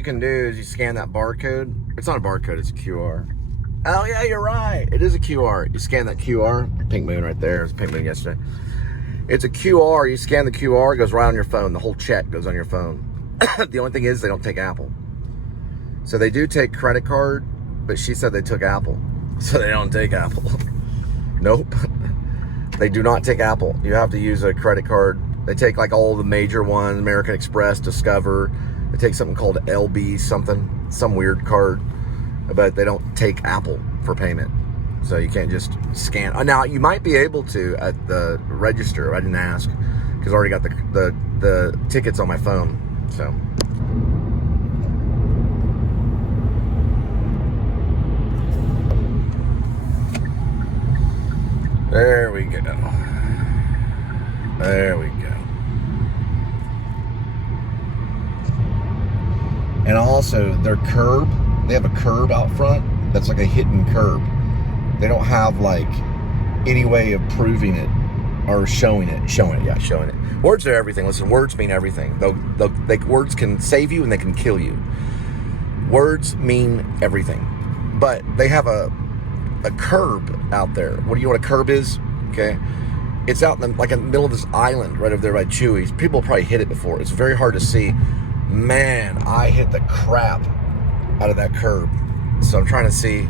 you can do is you scan that barcode. It's not a barcode, it's a QR. Oh yeah, you're right. It is a QR. You scan that QR. Pink moon right there. It was a pink moon yesterday. It's a QR. You scan the QR, it goes right on your phone. The whole check goes on your phone. The only thing is they don't take Apple. So they do take credit card, but she said they took Apple. So they don't take Apple. Nope. They do not take Apple. You have to use a credit card. They take like all the major ones, American Express, Discover. They take something called LB something, some weird card, but they don't take Apple for payment. So you can't just scan. Now you might be able to at the register. I didn't ask because I already got the tickets on my phone. So. There we go. There we go. And also their curb, they have a curb out front that's like a hidden curb. They don't have like any way of proving it or showing it. Words are everything. Listen, words mean everything. Words can save you and they can kill you. Words mean everything. But they have a curb out there. What do you know what a curb is? Okay. It's out in the middle of this island right over there by Chewy's. People probably hit it before. It's very hard to see. Man, I hit the crap out of that curb. So I'm trying to see.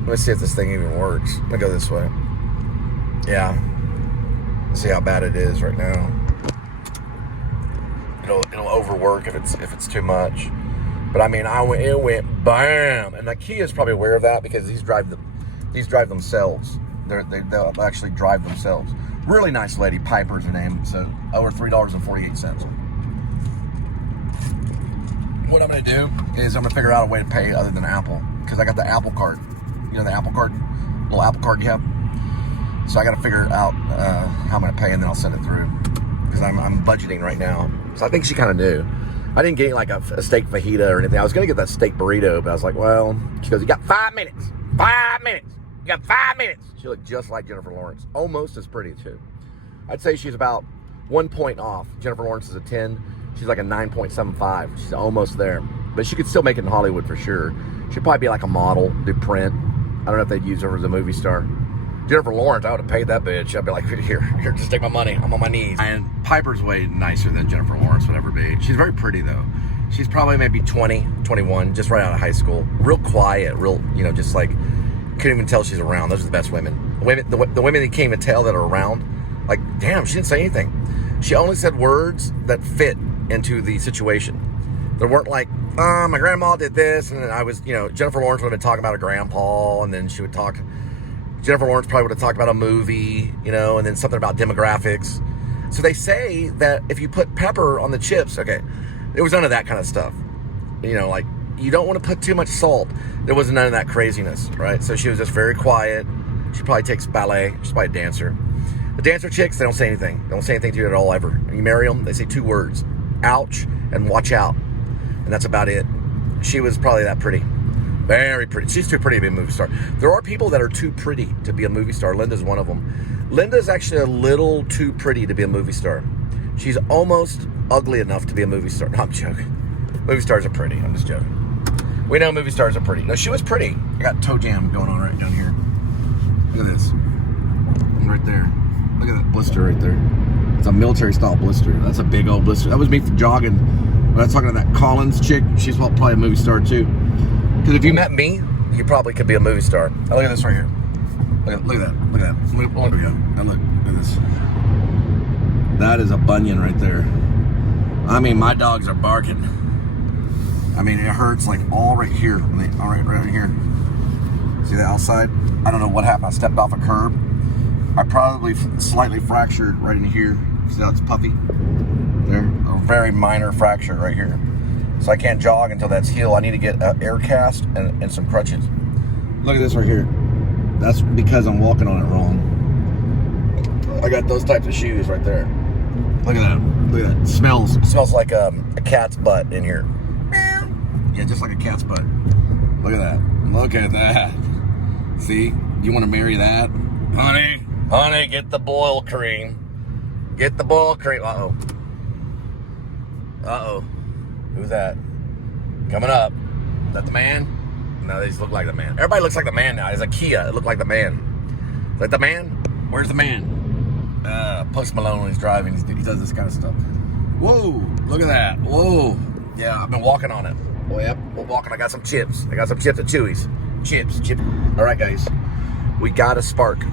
Let me see if this thing even works. Let me go this way. Yeah. Let's see how bad it is right now. It'll overwork if it's too much. But I mean, it went bam, and the Kia's probably aware of that because these drive themselves. They'll actually drive themselves. Really nice lady, Piper's her name. So over $3.48. What I'm gonna do is I'm gonna figure out a way to pay other than Apple because I got the Apple card. You know the Apple card, little Apple card you have. So I got to figure out how I'm gonna pay, and then I'll send it through because I'm budgeting right now. So I think she kind of knew. I didn't get like a steak fajita or anything. I was gonna get that steak burrito, but I was like, well, she goes, you got 5 minutes. 5 minutes. You got 5 minutes. She looked just like Jennifer Lawrence. Almost as pretty too. I'd say she's about 1 point off. Jennifer Lawrence is a 10. She's like a 9.75. She's almost there. But she could still make it in Hollywood for sure. She'd probably be like a model, do print. I don't know if they'd use her as a movie star. Jennifer Lawrence, I would have paid that bitch. I'd be like, here, just take my money. I'm on my knees. And Piper's way nicer than Jennifer Lawrence would ever be. She's very pretty though. She's probably maybe 20, 21, just right out of high school. Real quiet, real, just like, couldn't even tell she's around. Those are the best women. The women that can't even tell that are around, like, damn, she didn't say anything. She only said words that fit into the situation. There weren't like, my grandma did this, and then I was, Jennifer Lawrence would have been talking about her grandpa, and then she would talk, Jennifer Lawrence probably would have talked about a movie, and then something about demographics. So they say that if you put pepper on the chips, okay, there was none of that kind of stuff. Like, you don't want to put too much salt. There was none of that craziness, right? So she was just very quiet. She probably takes ballet. She's probably a dancer. The dancer chicks, they don't say anything. They don't say anything to you at all, ever. When you marry them, they say 2 words. Ouch and watch out. And that's about it. She was probably that pretty. Very pretty. She's too pretty to be a movie star. There are people that are too pretty to be a movie star. Linda's one of them. Linda's actually a little too pretty to be a movie star. She's almost ugly enough to be a movie star. No, I'm joking. Movie stars are pretty. I'm just joking. We know movie stars are pretty. No, she was pretty. I got toe jam going on right down here. Look at this. Right there. Look at that blister right there. It's a military style blister. That's a big old blister. That was me for jogging. When I was talking to that Collins chick, she's probably a movie star too. Because if you met me, you probably could be a movie star. Oh, look at this right here. Look at that. Look at that. There we go. Now look at this. That is a bunion right there. I mean, my dogs are barking. I mean, it hurts like all right here. All right here. See the outside? I don't know what happened. I stepped off a curb. I probably slightly fractured right in here. See how it's puffy? There. A very minor fracture right here. So I can't jog until that's healed. I need to get an air cast and some crutches. Look at this right here. That's because I'm walking on it wrong. I got those types of shoes right there. Look at that. Look at that. It smells like a cat's butt in here. Yeah, just like a cat's butt. Look at that. Look at that. See? You want to marry that? Honey, get the boil cream. Get the boil cream. Uh-oh. Who's that? Coming up. Is that the man? No, these look like the man. Everybody looks like the man now. It's a Kia. It looked like the man. Is that the man? Where's the man? Post Malone when he's driving. He does this kind of stuff. Whoa, look at that. Whoa. Yeah, I've been walking on it. Oh, yep, we're walking. I got some chips. I got some chips at Chewy's. Chips. All right, guys. We got a spark.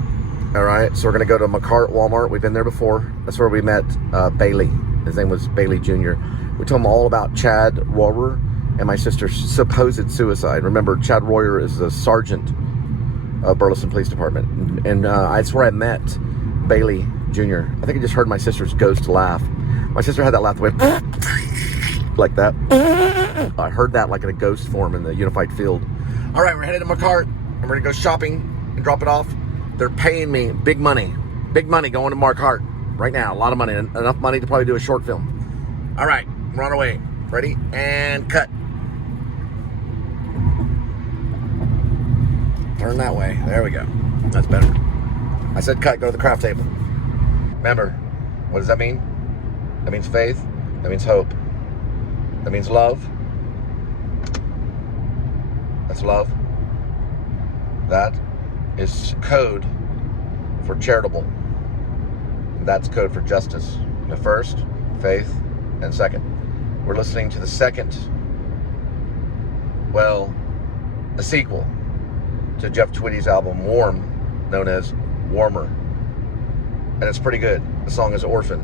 All right, so we're going to go to McCart Walmart. We've been there before. That's where we met Bailey. His name was Bailey Jr. We told him all about Chad Royer and my sister's supposed suicide. Remember, Chad Royer is the sergeant of Burleson Police Department. And that's where I met Bailey Jr. I think I just heard my sister's ghost laugh. My sister had that laugh the way like that. I heard that like in a ghost form in the unified field. All right, we're headed to McCart, and we're gonna go shopping and drop it off. They're paying me big money going to McCart right now. A lot of money, enough money to probably do a short film. All right, we're on our way. Ready? And cut. Turn that way. There we go. That's better. I said cut, go to the craft table. Remember, what does that mean? That means faith. That means hope. That means love. That's love. That is code for charitable. That's code for justice. The first, faith, and second. We're listening to the second, well, a sequel to Jeff Tweedy's album Warm, known as Warmer. And it's pretty good. The song is Orphan.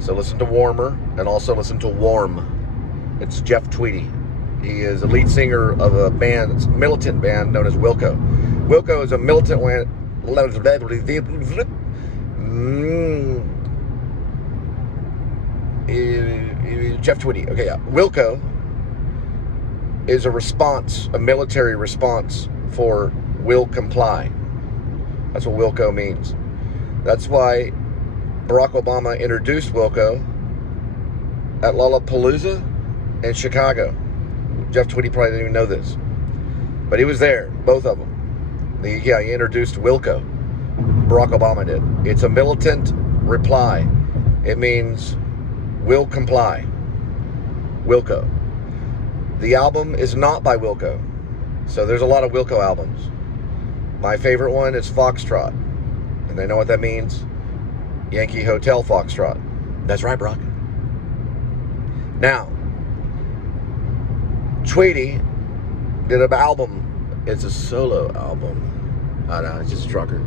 So listen to Warmer and also listen to Warm. It's Jeff Tweedy. He is a lead singer of a band, it's a militant band known as Wilco. Wilco is a militant Jeff Tweedy. Okay, yeah. Wilco is a response, a military response for will comply. That's what Wilco means. That's why Barack Obama introduced Wilco at Lollapalooza in Chicago. Jeff Tweedy probably didn't even know this, but he was there, both of them. He introduced Wilco. Barack Obama did. It's a militant reply. It means will comply. Wilco. The album is not by Wilco, so there's a lot of Wilco albums. My favorite one is Foxtrot, and they know what that means. Yankee Hotel Foxtrot. That's right, Brock. Now, Tweedy did an album. It's a solo album. I know, it's just a trucker.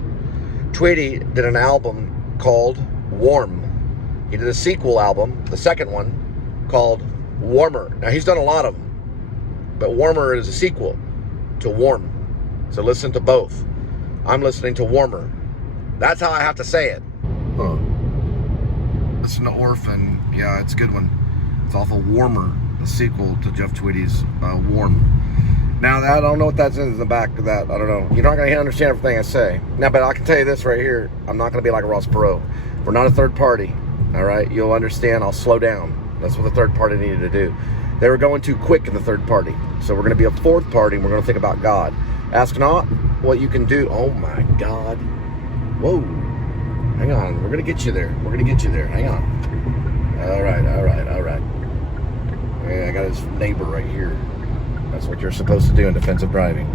Tweedy did an album called Warm. He did a sequel album, the second one, called Warmer. Now, he's done a lot of them, but Warmer is a sequel to Warm. So listen to both. I'm listening to Warmer. That's how I have to say it. Huh. Listen to Orphan. Yeah, it's a good one. It's awful. Warmer, the sequel to Jeff Tweedy's Warm. Now, I don't know what that's in the back of that. I don't know. You're not going to understand everything I say. Now, but I can tell you this right here. I'm not going to be like a Ross Perot. We're not a third party. All right? You'll understand. I'll slow down. That's what the third party needed to do. They were going too quick in the third party. So we're going to be a fourth party, and we're going to think about God. Ask not what you can do. Oh, my God. Whoa. Hang on. We're going to get you there. We're going to get you there. Hang on. All right. Yeah, I got his neighbor right here. That's what you're supposed to do in defensive driving.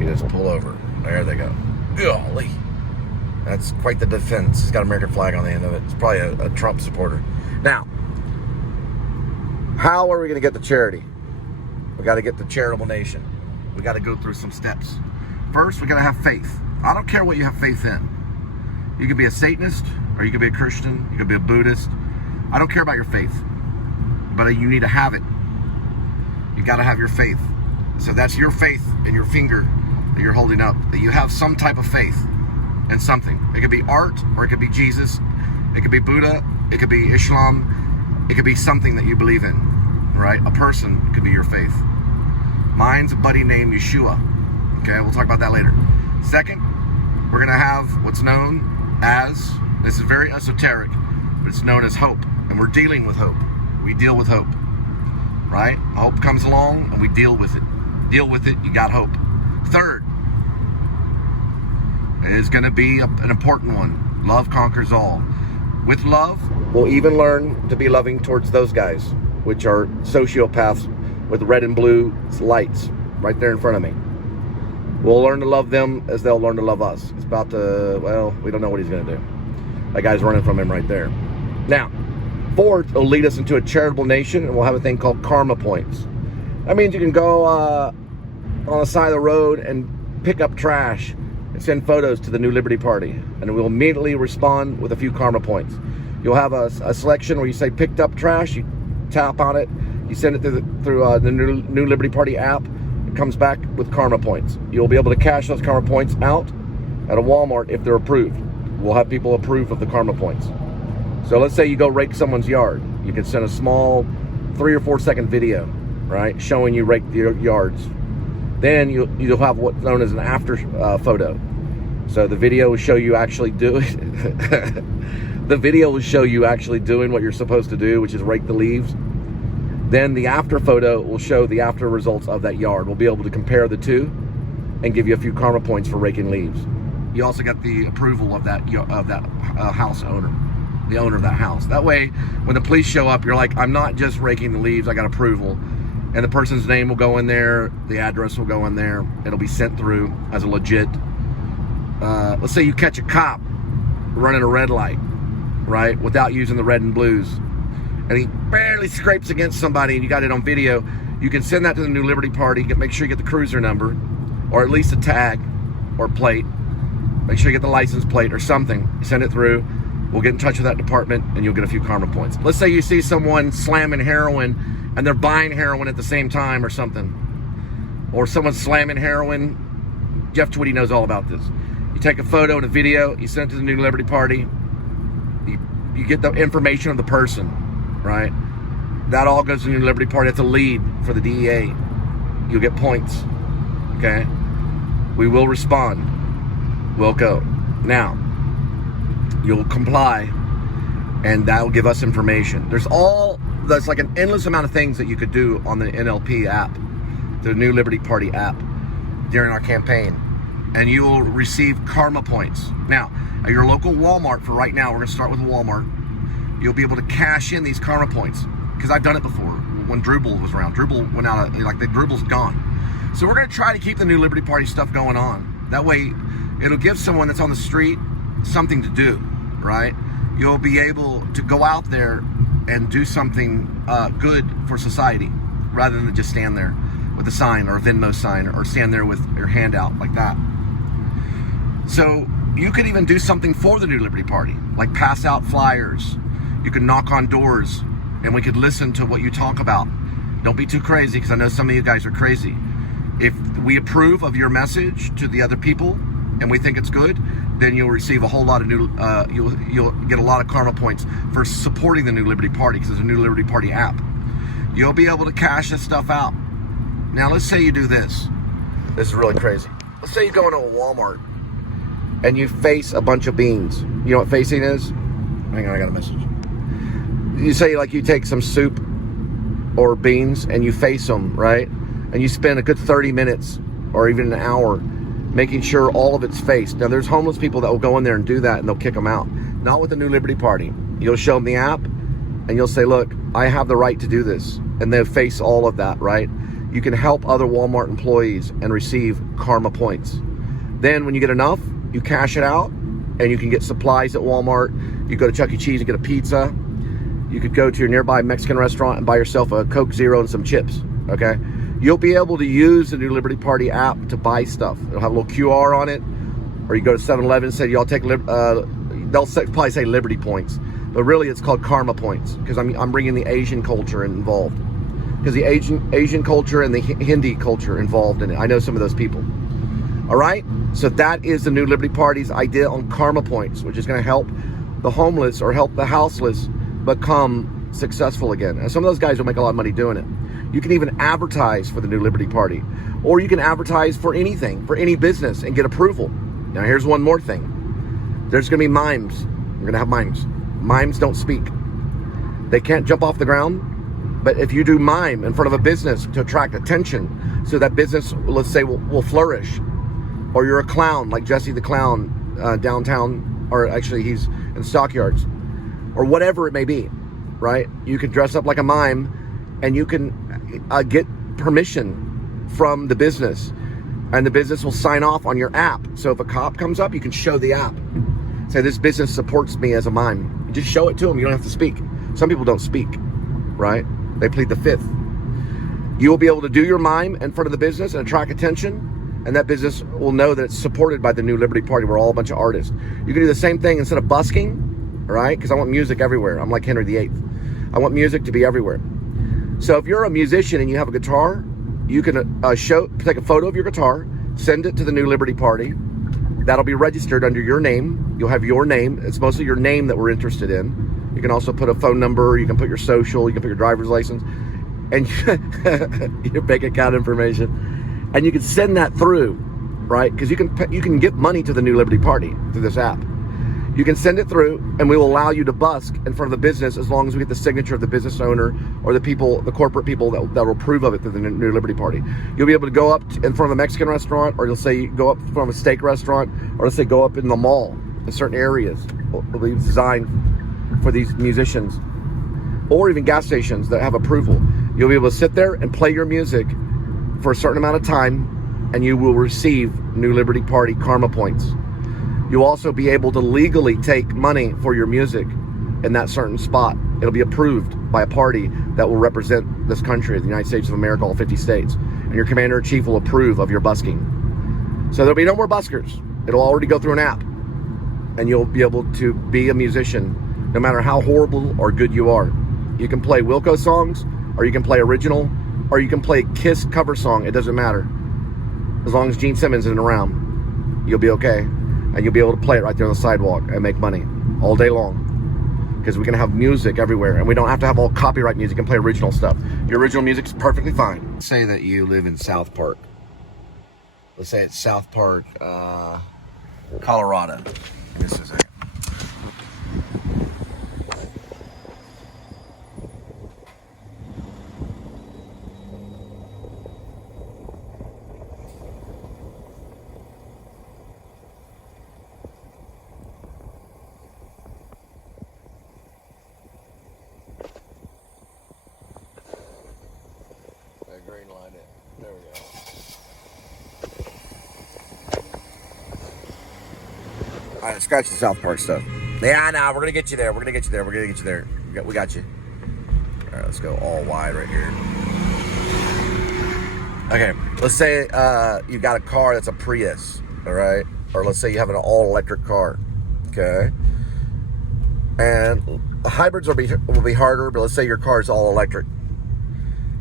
You just pull over. There they go. Golly. That's quite the defense. It's got an American flag on the end of it. It's probably a Trump supporter. Now, how are we going to get to charity? We got to get to charitable nation. We got to go through some steps. First, we got to have faith. I don't care what you have faith in. You could be a Satanist, or you could be a Christian, you could be a Buddhist. I don't care about your faith, but you need to have it. You got to have your faith. So that's your faith in your finger that you're holding up, that you have some type of faith in something. It could be art, or it could be Jesus, it could be Buddha, it could be Islam, it could be something that you believe in, right? A person could be your faith. Mine's a buddy named Yeshua. Okay, we'll talk about that later. Second, we're going to have what's known as, this is very esoteric, but it's known as hope. And we're dealing with hope. We deal with hope, right? Hope comes along and we deal with it. Deal with it, you got hope. Third, is going to be an important one. Love conquers all. With love, we'll even learn to be loving towards those guys, which are sociopaths with red and blue lights right there in front of me. We'll learn to love them as they'll learn to love us. It's about to, well, we don't know what he's going to do. That guy's running from him right there. Now, fourth will lead us into a charitable nation, and we'll have a thing called karma points. That means you can go on the side of the road and pick up trash and send photos to the New Liberty Party, and it will immediately respond with a few karma points. You'll have a selection where you say picked up trash, you tap on it, you send it through the New Liberty Party app, it comes back with karma points. You'll be able to cash those karma points out at a Walmart if they're approved. We'll have people approve of the karma points. So let's say you go rake someone's yard. You can send a small 3 or 4 second video, right, showing you rake your yards. Then you'll have what's known as an after photo. So the video will show you actually doing the video will show you actually doing what you're supposed to do, which is rake the leaves. Then the after photo will show the after results of that yard. We'll be able to compare the two and give you a few karma points for raking leaves. You also got the approval of that house owner, the owner of that house. That way, when the police show up, you're like, I'm not just raking the leaves, I got approval. And the person's name will go in there, the address will go in there, it'll be sent through as a legit. Let's say you catch a cop running a red light, right, without using the red and blues, and he barely scrapes against somebody and you got it on video. You can send that to the New Liberty Party, make sure you get the cruiser number, or at least a tag or plate. Make sure you get the license plate or something. Send it through. We'll get in touch with that department and you'll get a few karma points. Let's say you see someone slamming heroin and they're buying heroin at the same time or something. Or someone's slamming heroin. Jeff Twitty knows all about this. You take a photo and a video, you send it to the New Liberty Party. You get the information of the person, right? That all goes to the New Liberty Party. That's a lead for the DEA. You'll get points, okay? We will respond. We'll go. Now, you'll comply, and that will give us information. There's like an endless amount of things that you could do on the NLP app, the New Liberty Party app, during our campaign, and you will receive karma points. Now, at your local Walmart, for right now, we're going to start with Walmart, you'll be able to cash in these karma points, because I've done it before when Drooble was around. Drooble went out, like the Drooble's gone. So we're going to try to keep the New Liberty Party stuff going on. That way, it'll give someone that's on the street something to do, right? You'll be able to go out there and do something good for society, rather than just stand there with a sign or a Venmo sign, or stand there with your hand out like that. So you could even do something for the New Liberty Party, like pass out flyers. You could knock on doors and we could listen to what you talk about. Don't be too crazy, because I know some of you guys are crazy. If we approve of your message to the other people and we think it's good, then you'll receive a whole lot of you'll get a lot of karma points for supporting the New Liberty Party, because there's a New Liberty Party app. You'll be able to cash this stuff out. Now, let's say you do this. This is really crazy. Let's say you go into a Walmart and you face a bunch of beans. You know what facing is? Hang on, I got a message. You say, like, you take some soup or beans and you face them, right? And you spend a good 30 minutes or even an hour making sure all of it's faced. Now, there's homeless people that will go in there and do that, and they'll kick them out. Not with the New Liberty Party. You'll show them the app and you'll say, look, I have the right to do this. And they'll face all of that, right? You can help other Walmart employees and receive karma points. Then when you get enough, you cash it out, and you can get supplies at Walmart. You go to Chuck E. Cheese and get a pizza. You could go to your nearby Mexican restaurant and buy yourself a Coke Zero and some chips, okay? You'll be able to use the New Liberty Party app to buy stuff. It'll have a little QR on it, or you go to 7-Eleven and say, y'all take, they'll probably say Liberty points, but really it's called karma points, because I'm bringing the Asian culture involved. Because the Asian culture and the Hindi culture involved in it. I know some of those people. All right? So that is the New Liberty Party's idea on karma points, which is going to help the homeless or help the houseless become successful again. And some of those guys will make a lot of money doing it. You can even advertise for the New Liberty Party, or you can advertise for anything, for any business, and get approval. Now, here's one more thing. There's going to be mimes. We're going to have mimes. Mimes don't speak. They can't jump off the ground. But if you do mime in front of a business to attract attention, so that business, let's say, will flourish, or you're a clown like Jesse the Clown downtown, or actually he's in Stockyards, or whatever it may be, right? You can dress up like a mime, and you can get permission from the business, and the business will sign off on your app. So if a cop comes up, you can show the app. Say, this business supports me as a mime. You just show it to them. You don't have to speak. Some people don't speak, right? They plead the fifth. You will be able to do your mime in front of the business and attract attention, and that business will know that it's supported by the New Liberty Party. We're all a bunch of artists. You can do the same thing instead of busking, right? Because I want music everywhere. I'm like Henry VIII. I want music to be everywhere. So if you're a musician and you have a guitar, you can take a photo of your guitar, send it to the New Liberty Party. That'll be registered under your name. You'll have your name. It's mostly your name that we're interested in. You can also put a phone number. You can put your social. You can put your driver's license and your bank account information. And you can send that through, right? Because you can give money to the New Liberty Party through this app. You can send it through, and we will allow you to busk in front of the business as long as we get the signature of the business owner or the people, the corporate people that will approve of it through the New Liberty Party. You'll be able to go up in front of a Mexican restaurant, or you'll say go up in front of a steak restaurant, or let's say go up in the mall in certain areas. Will be designed for these musicians, or even gas stations that have approval. You'll be able to sit there and play your music for a certain amount of time, and you will receive New Liberty Party karma points. You'll also be able to legally take money for your music in that certain spot. It'll be approved by a party that will represent this country, the United States of America, all 50 states. And your commander-in-chief will approve of your busking. So there'll be no more buskers. It'll already go through an app. And you'll be able to be a musician no matter how horrible or good you are. You can play Wilco songs, or you can play original, or you can play Kiss cover song. It doesn't matter. As long as Gene Simmons isn't around, you'll be okay. And you'll be able to play it right there on the sidewalk and make money all day long. Because we can have music everywhere, and we don't have to have all copyright music and play original stuff. Your original music's perfectly fine. Say that you live in South Park. Let's say it's South Park, Colorado. Give me just a second. Green line it. There we go. All right, scratch the South Park stuff. Yeah, no, we're gonna get you there. We're gonna get you there. We're gonna get you there. We got you. All right, let's go all wide right here. Okay, let's say you got a car that's a Prius, all right? Or let's say you have an all-electric car, okay? And the hybrids will be harder, but let's say your car is all electric.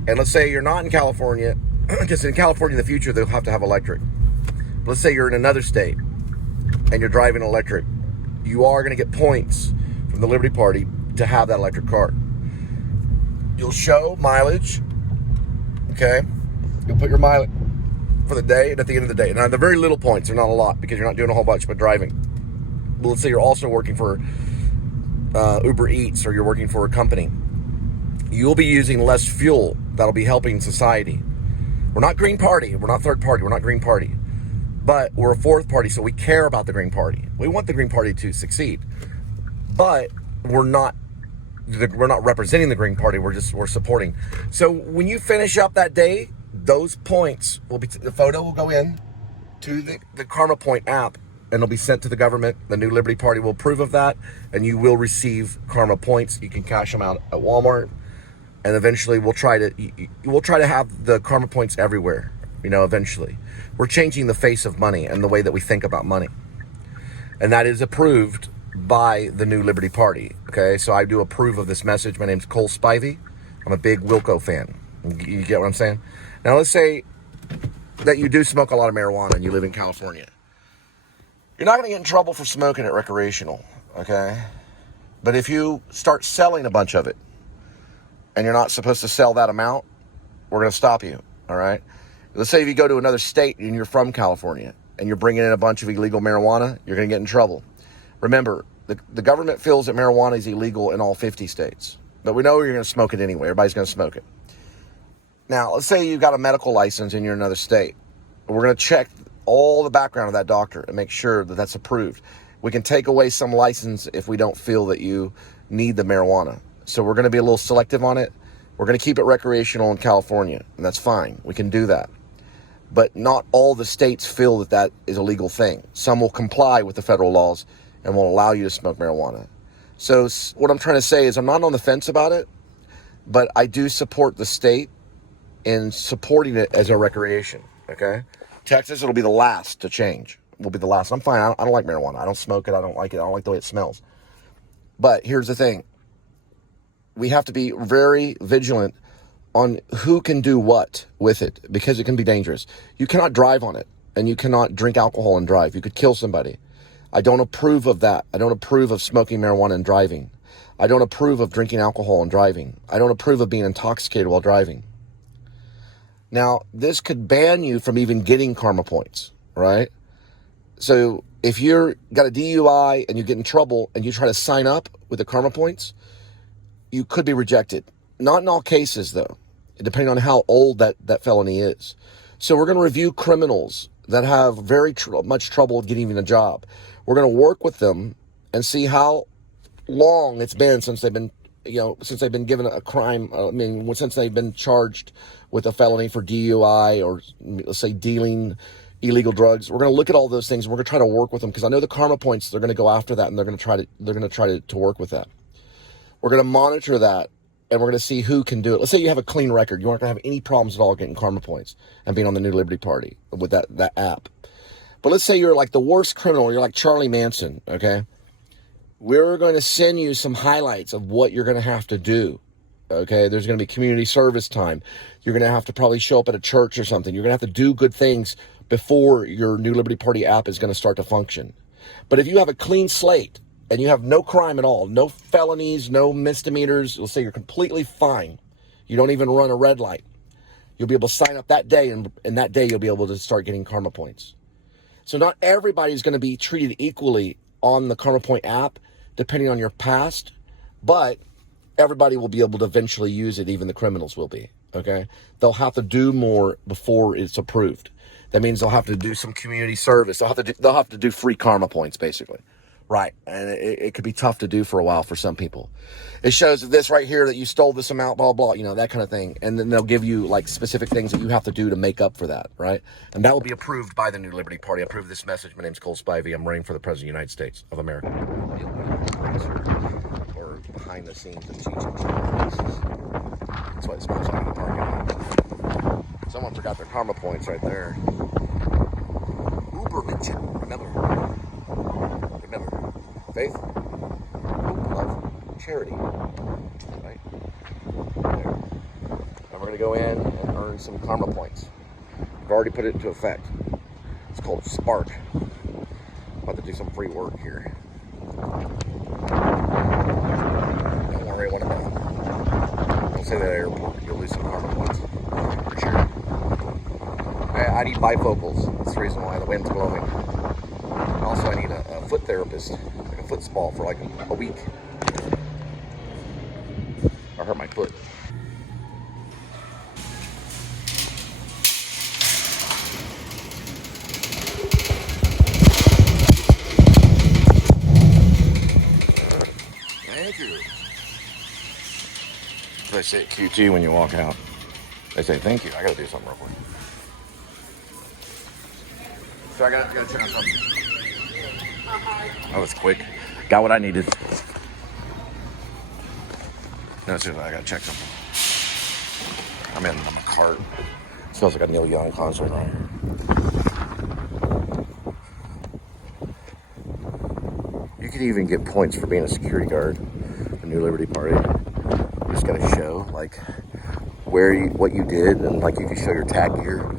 And let's say you're not in California, because in California in the future, they'll have to have electric. But let's say you're in another state and you're driving electric. You are going to get points from the Liberty Party to have that electric car. You'll show mileage, okay? You'll put your mileage for the day and at the end of the day. Now, the very little points are not a lot because you're not doing a whole bunch but driving. But let's say you're also working for Uber Eats, or you're working for a company. You'll be using less fuel. That'll be helping society. We're not Green Party. We're not third party. We're not Green Party. But we're a fourth party, so we care about the Green Party. We want the Green Party to succeed. But we're not representing the Green Party. We're supporting. So when you finish up that day, those points will be, the photo will go in to the Karma Point app, and it'll be sent to the government. The New Liberty Party will approve of that, and you will receive Karma Points. You can cash them out at Walmart. And eventually we'll try to have the karma points everywhere, eventually. We're changing the face of money and the way that we think about money. And that is approved by the New Liberty Party, okay? So I do approve of this message. My name's Cole Spivey. I'm a big Wilco fan. You get what I'm saying? Now let's say that you do smoke a lot of marijuana and you live in California. You're not gonna get in trouble for smoking it recreational, okay? But if you start selling a bunch of it, and you're not supposed to sell that amount, we're going to stop you, all right? Let's say if you go to another state and you're from California and you're bringing in a bunch of illegal marijuana, you're going to get in trouble. Remember, the government feels that marijuana is illegal in all 50 states, but we know you're going to smoke it anyway. Everybody's going to smoke it. Now, let's say you've got a medical license and you're in another state. We're going to check all the background of that doctor and make sure that that's approved. We can take away some license if we don't feel that you need the marijuana. So we're going to be a little selective on it. We're going to keep it recreational in California, and that's fine. We can do that. But not all the states feel that that is a legal thing. Some will comply with the federal laws and will allow you to smoke marijuana. So what I'm trying to say is I'm not on the fence about it, but I do support the state in supporting it as a recreation, okay? Texas, it'll be the last to change. Will be the last. I'm fine. I don't like marijuana. I don't smoke it. I don't like it. I don't like the way it smells. But here's the thing. We have to be very vigilant on who can do what with it, because it can be dangerous. You cannot drive on it, and you cannot drink alcohol and drive. You could kill somebody. I don't approve of that. I don't approve of smoking marijuana and driving. I don't approve of drinking alcohol and driving. I don't approve of being intoxicated while driving. Now, this could ban you from even getting karma points, right? So if you're got a DUI and you get in trouble and you try to sign up with the karma points, you could be rejected. Not in all cases, though, depending on how old that felony is. So we're going to review criminals that have very much trouble with getting even a job. We're going to work with them and see how long it's been since they've been, since they've been given a crime. Since they've been charged with a felony for DUI or, let's say, dealing illegal drugs. We're going to look at all those things. We're going to try to work with them, because I know the karma points, they're going to go after that, and they're going to try to work with that. We're going to monitor that, and we're going to see who can do it. Let's say you have a clean record. You aren't going to have any problems at all getting karma points and being on the New Liberty Party with that app. But let's say you're like the worst criminal. You're like Charlie Manson, okay? We're going to send you some highlights of what you're going to have to do, okay? There's going to be community service time. You're going to have to probably show up at a church or something. You're going to have to do good things before your New Liberty Party app is going to start to function. But if you have a clean slate and you have no crime at all, no felonies, no misdemeanors, let's say you're completely fine, you don't even run a red light, you'll be able to sign up that day, and that day you'll be able to start getting karma points. So not everybody's going to be treated equally on the Karma Point app, depending on your past, but everybody will be able to eventually use it. Even the criminals will be, okay? They'll have to do more before it's approved. That means they'll have to do some community service. They'll have to do free karma points, basically. Right, and it could be tough to do for a while for some people. It shows this right here that you stole this amount, blah, blah, that kind of thing. And then they'll give you like specific things that you have to do to make up for that, right? And that will be approved by the New Liberty Party. I approve this message. My name's Cole Spivey. I'm running for the President of the United States of America. Or behind the scenes of teaching. That's what it smells like in the parking lot. Someone forgot their karma points right there. Uber mention, remember, faith, hope, love, charity, right there. And we're going to go in and earn some karma points. I've already put it into effect. It's called Spark. I'm about to do some free work here. Don't worry, what about? Don't say that at airport. You'll lose some karma points for sure. I need bifocals. That's the reason why the wind's blowing. Also, I need a foot therapist, like a foot spa for like a week. I hurt my foot. Thank you. They say at QT when you walk out. They say thank you. I gotta do something real quick. So I gotta check on something. That was quick. Got what I needed. No, seriously, I gotta check something. I'm in my cart. It smells like a Neil Young concert right here. You can even get points for being a security guard for New Liberty Party. You just gotta show like what you did, and like you can show your tag gear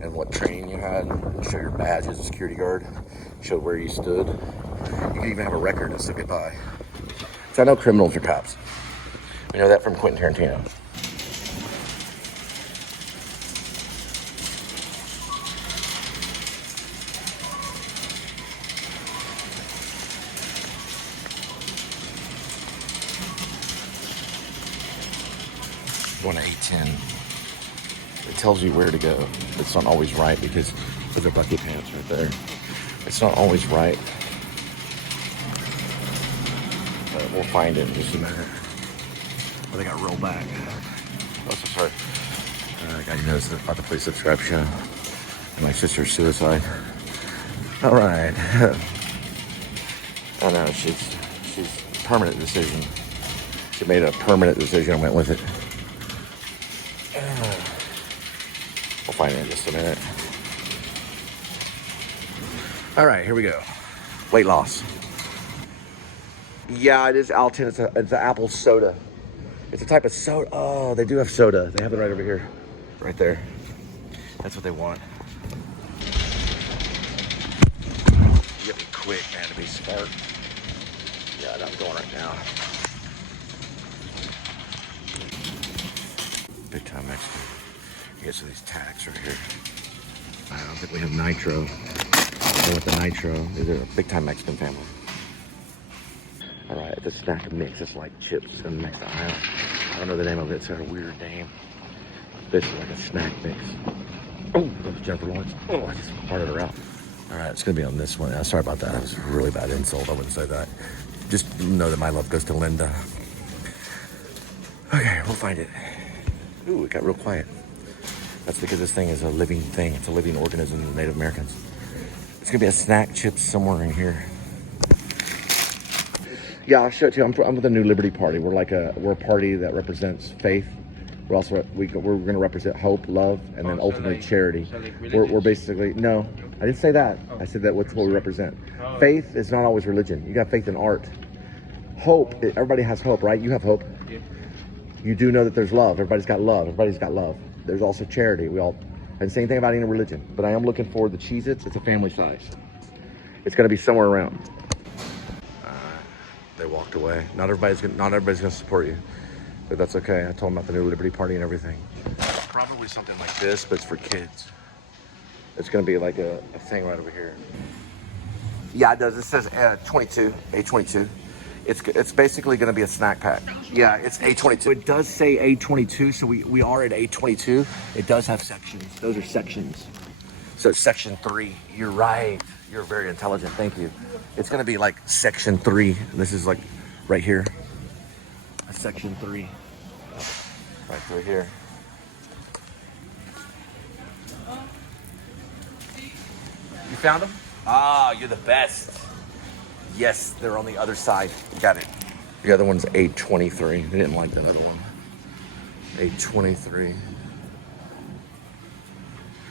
and what training you had, and show your badge as a security guard, show where you stood. You can even have a record and still get by. So I know criminals are cops. We know that from Quentin Tarantino. Going to 810. It tells you where to go. It's not always right because there's a bucket pants right there. It's not always right. But we'll find it in just a minute. But they got to roll back. Oh, so sorry. I got you noticed about the Please Subscribe show and my sister's suicide. All right. I know she's permanent decision. She made a permanent decision and went with it. We'll find it in just a minute. All right, here we go. Weight loss. Yeah, it is Alton. It's an apple soda. It's a type of soda. Oh, they do have soda. They have it right over here. Right there. That's what they want. You gotta be quick, man, to be smart. Yeah, I'm going right now. Big time Mexican. I guess these tags right here. I don't think we have nitro. Go with the nitro. These are a big time Mexican family. All right, the snack mix is like chips and next aisle. I don't know the name of it. It's got a weird name. This is like a snack mix. Oh, that was Jennifer Lawrence. Oh, I just parted her out. All right, it's gonna be on this one. Sorry about that. That was a really bad insult. I wouldn't say that. Just know that my love goes to Linda. Okay, we'll find it. Ooh, it got real quiet. That's because this thing is a living thing. It's a living organism in Native Americans. It's gonna be a snack chip somewhere in here. Yeah, I'll show it to you. I'm with the New Liberty Party. We're a party that represents faith. We're gonna represent hope, love, and then ultimately charity. We're basically, no, I didn't say that. I said that what's what we represent. Faith is not always religion. You got faith in art. Hope, everybody has hope, right? You have hope. You do know that there's love. Everybody's got love. Everybody's got love. There's also charity. And same thing about any religion. But I am looking for the Cheez-Its. It's a family size. It's gonna be somewhere around. They walked away. Not everybody's gonna support you, but that's okay. I told them about the New Liberty Party and everything. Probably something like this, but it's for kids. It's gonna be like a thing right over here. Yeah, it does. It says 22, A22. It's basically gonna be a snack pack. Yeah, it's A22. It does say A22, so we are at A22. It does have sections. Those are sections. So it's section 3. You're right. You're very intelligent. Thank you. It's gonna be like section 3. This is like right here. A section 3. Right through here. You found them? Ah, you're the best. Yes, they're on the other side. Got it. The other one's 823. They didn't like that other one. 823.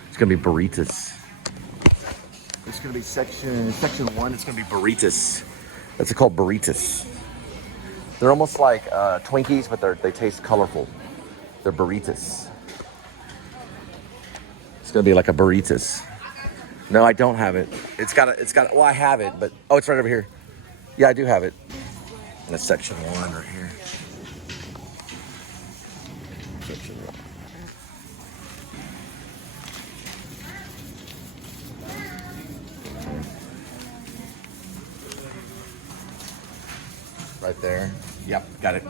It's gonna be burritos. It's gonna be section 1. It's gonna be burritos. That's called burritos. They're almost like Twinkies, but they taste colorful. They're burritos. It's gonna be like a burritos. No, I don't have it. It's got. Well, I have it, but it's right over here. Yeah, I do have it. And that's section 1 right here. Section 1. Right there. Yep, got it.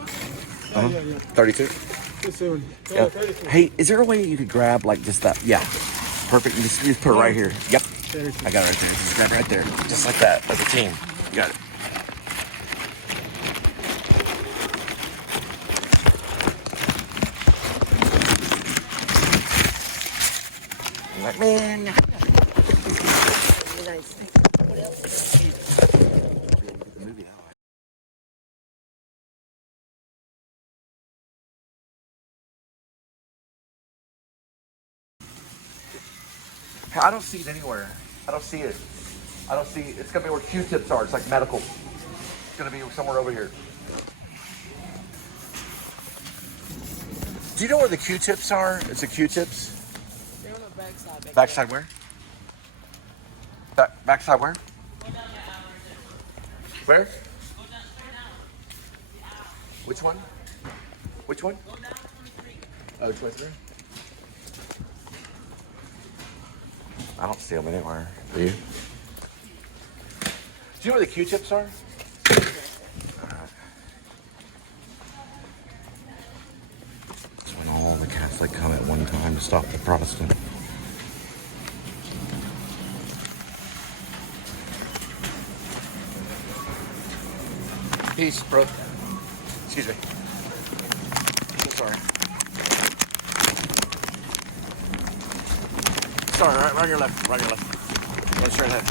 Yeah. 32. Yeah, 32. Hey, is there a way you could grab like just that? Yeah, perfect. You just put it right here. Yep, I got it right there. Just grab it right there, just like that, as a team. You got it. Like, man. Nice. What else? I don't see it anywhere. I don't see it. It's gonna be where Q-tips are. It's like medical. It's gonna be somewhere over here. Do you know where the Q-tips are? It's the Q-tips. They're on the backside. Backside where? Backside where? Where? Which one? Which one? Oh, 23. I don't see them anywhere. Do you? Do you know where the Q-tips are? That's when all the Catholic come at one time to stop the Protestant. Peace, bro. Excuse me. I'm sorry. start. Right on your left. Right on your left. Go straight ahead.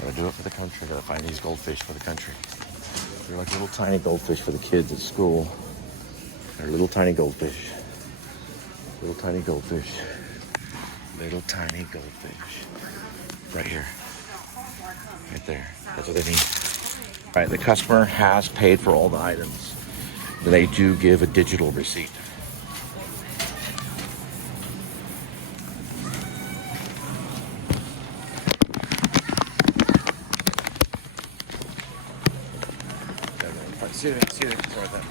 Gotta do it for the country. Gotta find these goldfish for the country. They're like little tiny goldfish for the kids at school. They're little tiny goldfish. Little tiny goldfish. Little tiny goldfish. Right here. Right there. That's what they need. All right, the customer has paid for all the items. They do give a digital receipt. See you there. Sorry about that.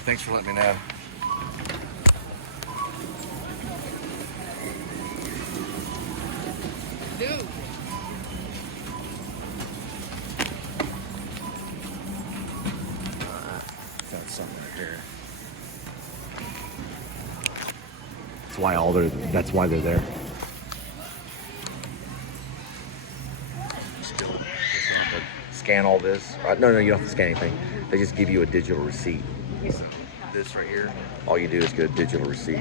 Thanks for letting me know. Dude. Got something right here. That's why they're there. Scan all this. No, you don't have to scan anything. They just give you a digital receipt. So this right here, all you do is get a digital receipt.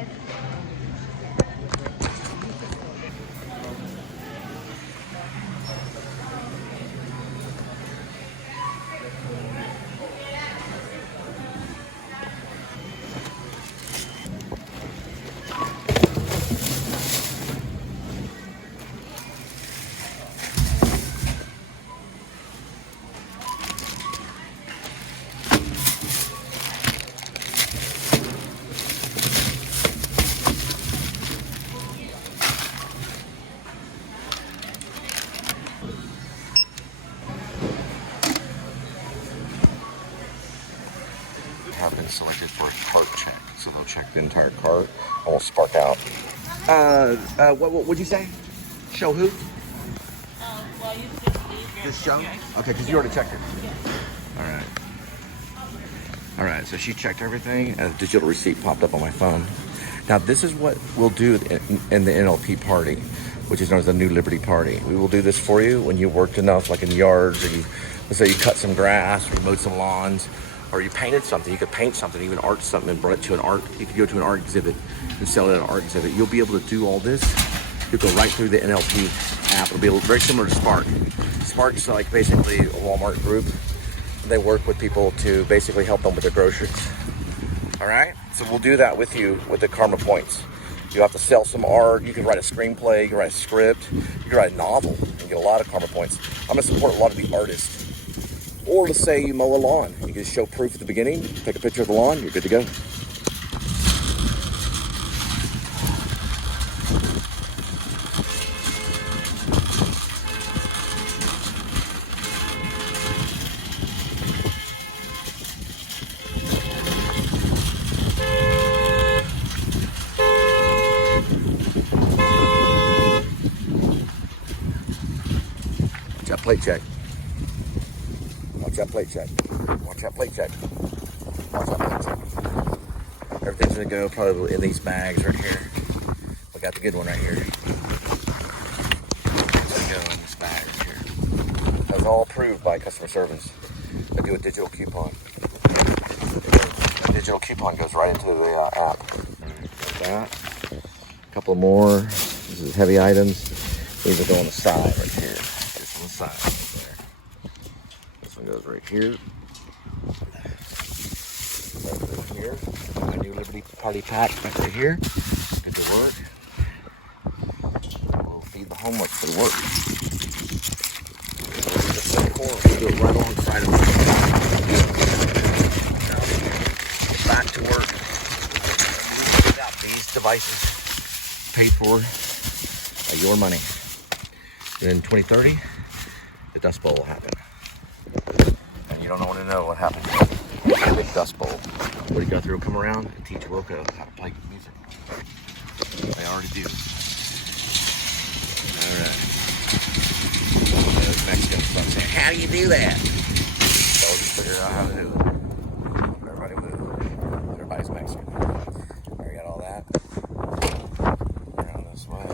Have been selected for a cart check, so they'll check the entire cart. I won't spark out. What would you say? Show who? Well, you just leave your... Just show? Okay, because you already checked it. Yeah. All right, so she checked everything, and a digital receipt popped up on my phone. Now, this is what we'll do in the NLP party, which is known as the New Liberty Party. We will do this for you when you worked enough, like in yards, or let's say you cut some grass, or you mowed some lawns, or you painted something. You could paint something, even art something, and brought it to an art. You could go to an art exhibit and sell it at an art exhibit. You'll be able to do all this. You'll go right through the NLP app. It'll be very similar to Spark. Spark's like basically a Walmart group. They work with people to basically help them with their groceries. All right? So we'll do that with you with the karma points. You have to sell some art. You can write a screenplay. You can write a script. You can write a novel and get a lot of karma points. I'm going to support a lot of the artists. Or let's say you mow a lawn. You can just show proof at the beginning, take a picture of the lawn, you're good to go. Watch that plate check. Watch that plate check. Watch that plate check. Watch that plate check. Everything's gonna go probably in these bags right here. We got the good one right here. It's gonna go in this bag right here. That's all approved by customer service. They do a digital coupon. The digital coupon goes right into the app. Like that. A couple more. This is heavy items. These will go on the side right here. Just on the side. Goes right here. Right here. My New Liberty Party pack right here. Good to work. We'll feed the homeless for the work. We'll do it right alongside of it. Back to work. Without these devices paid for by your money. Then 2030, the Dust Bowl will happen. You don't want to know what happened. A big Dust Bowl. What do you go through? Come around and teach Wilco how to play music. They already do. right. Those Mexicans start saying, how do you do that? So we'll just figure out how to do it. Everybody move. Everybody's Mexican. There, we got all that. Around this way.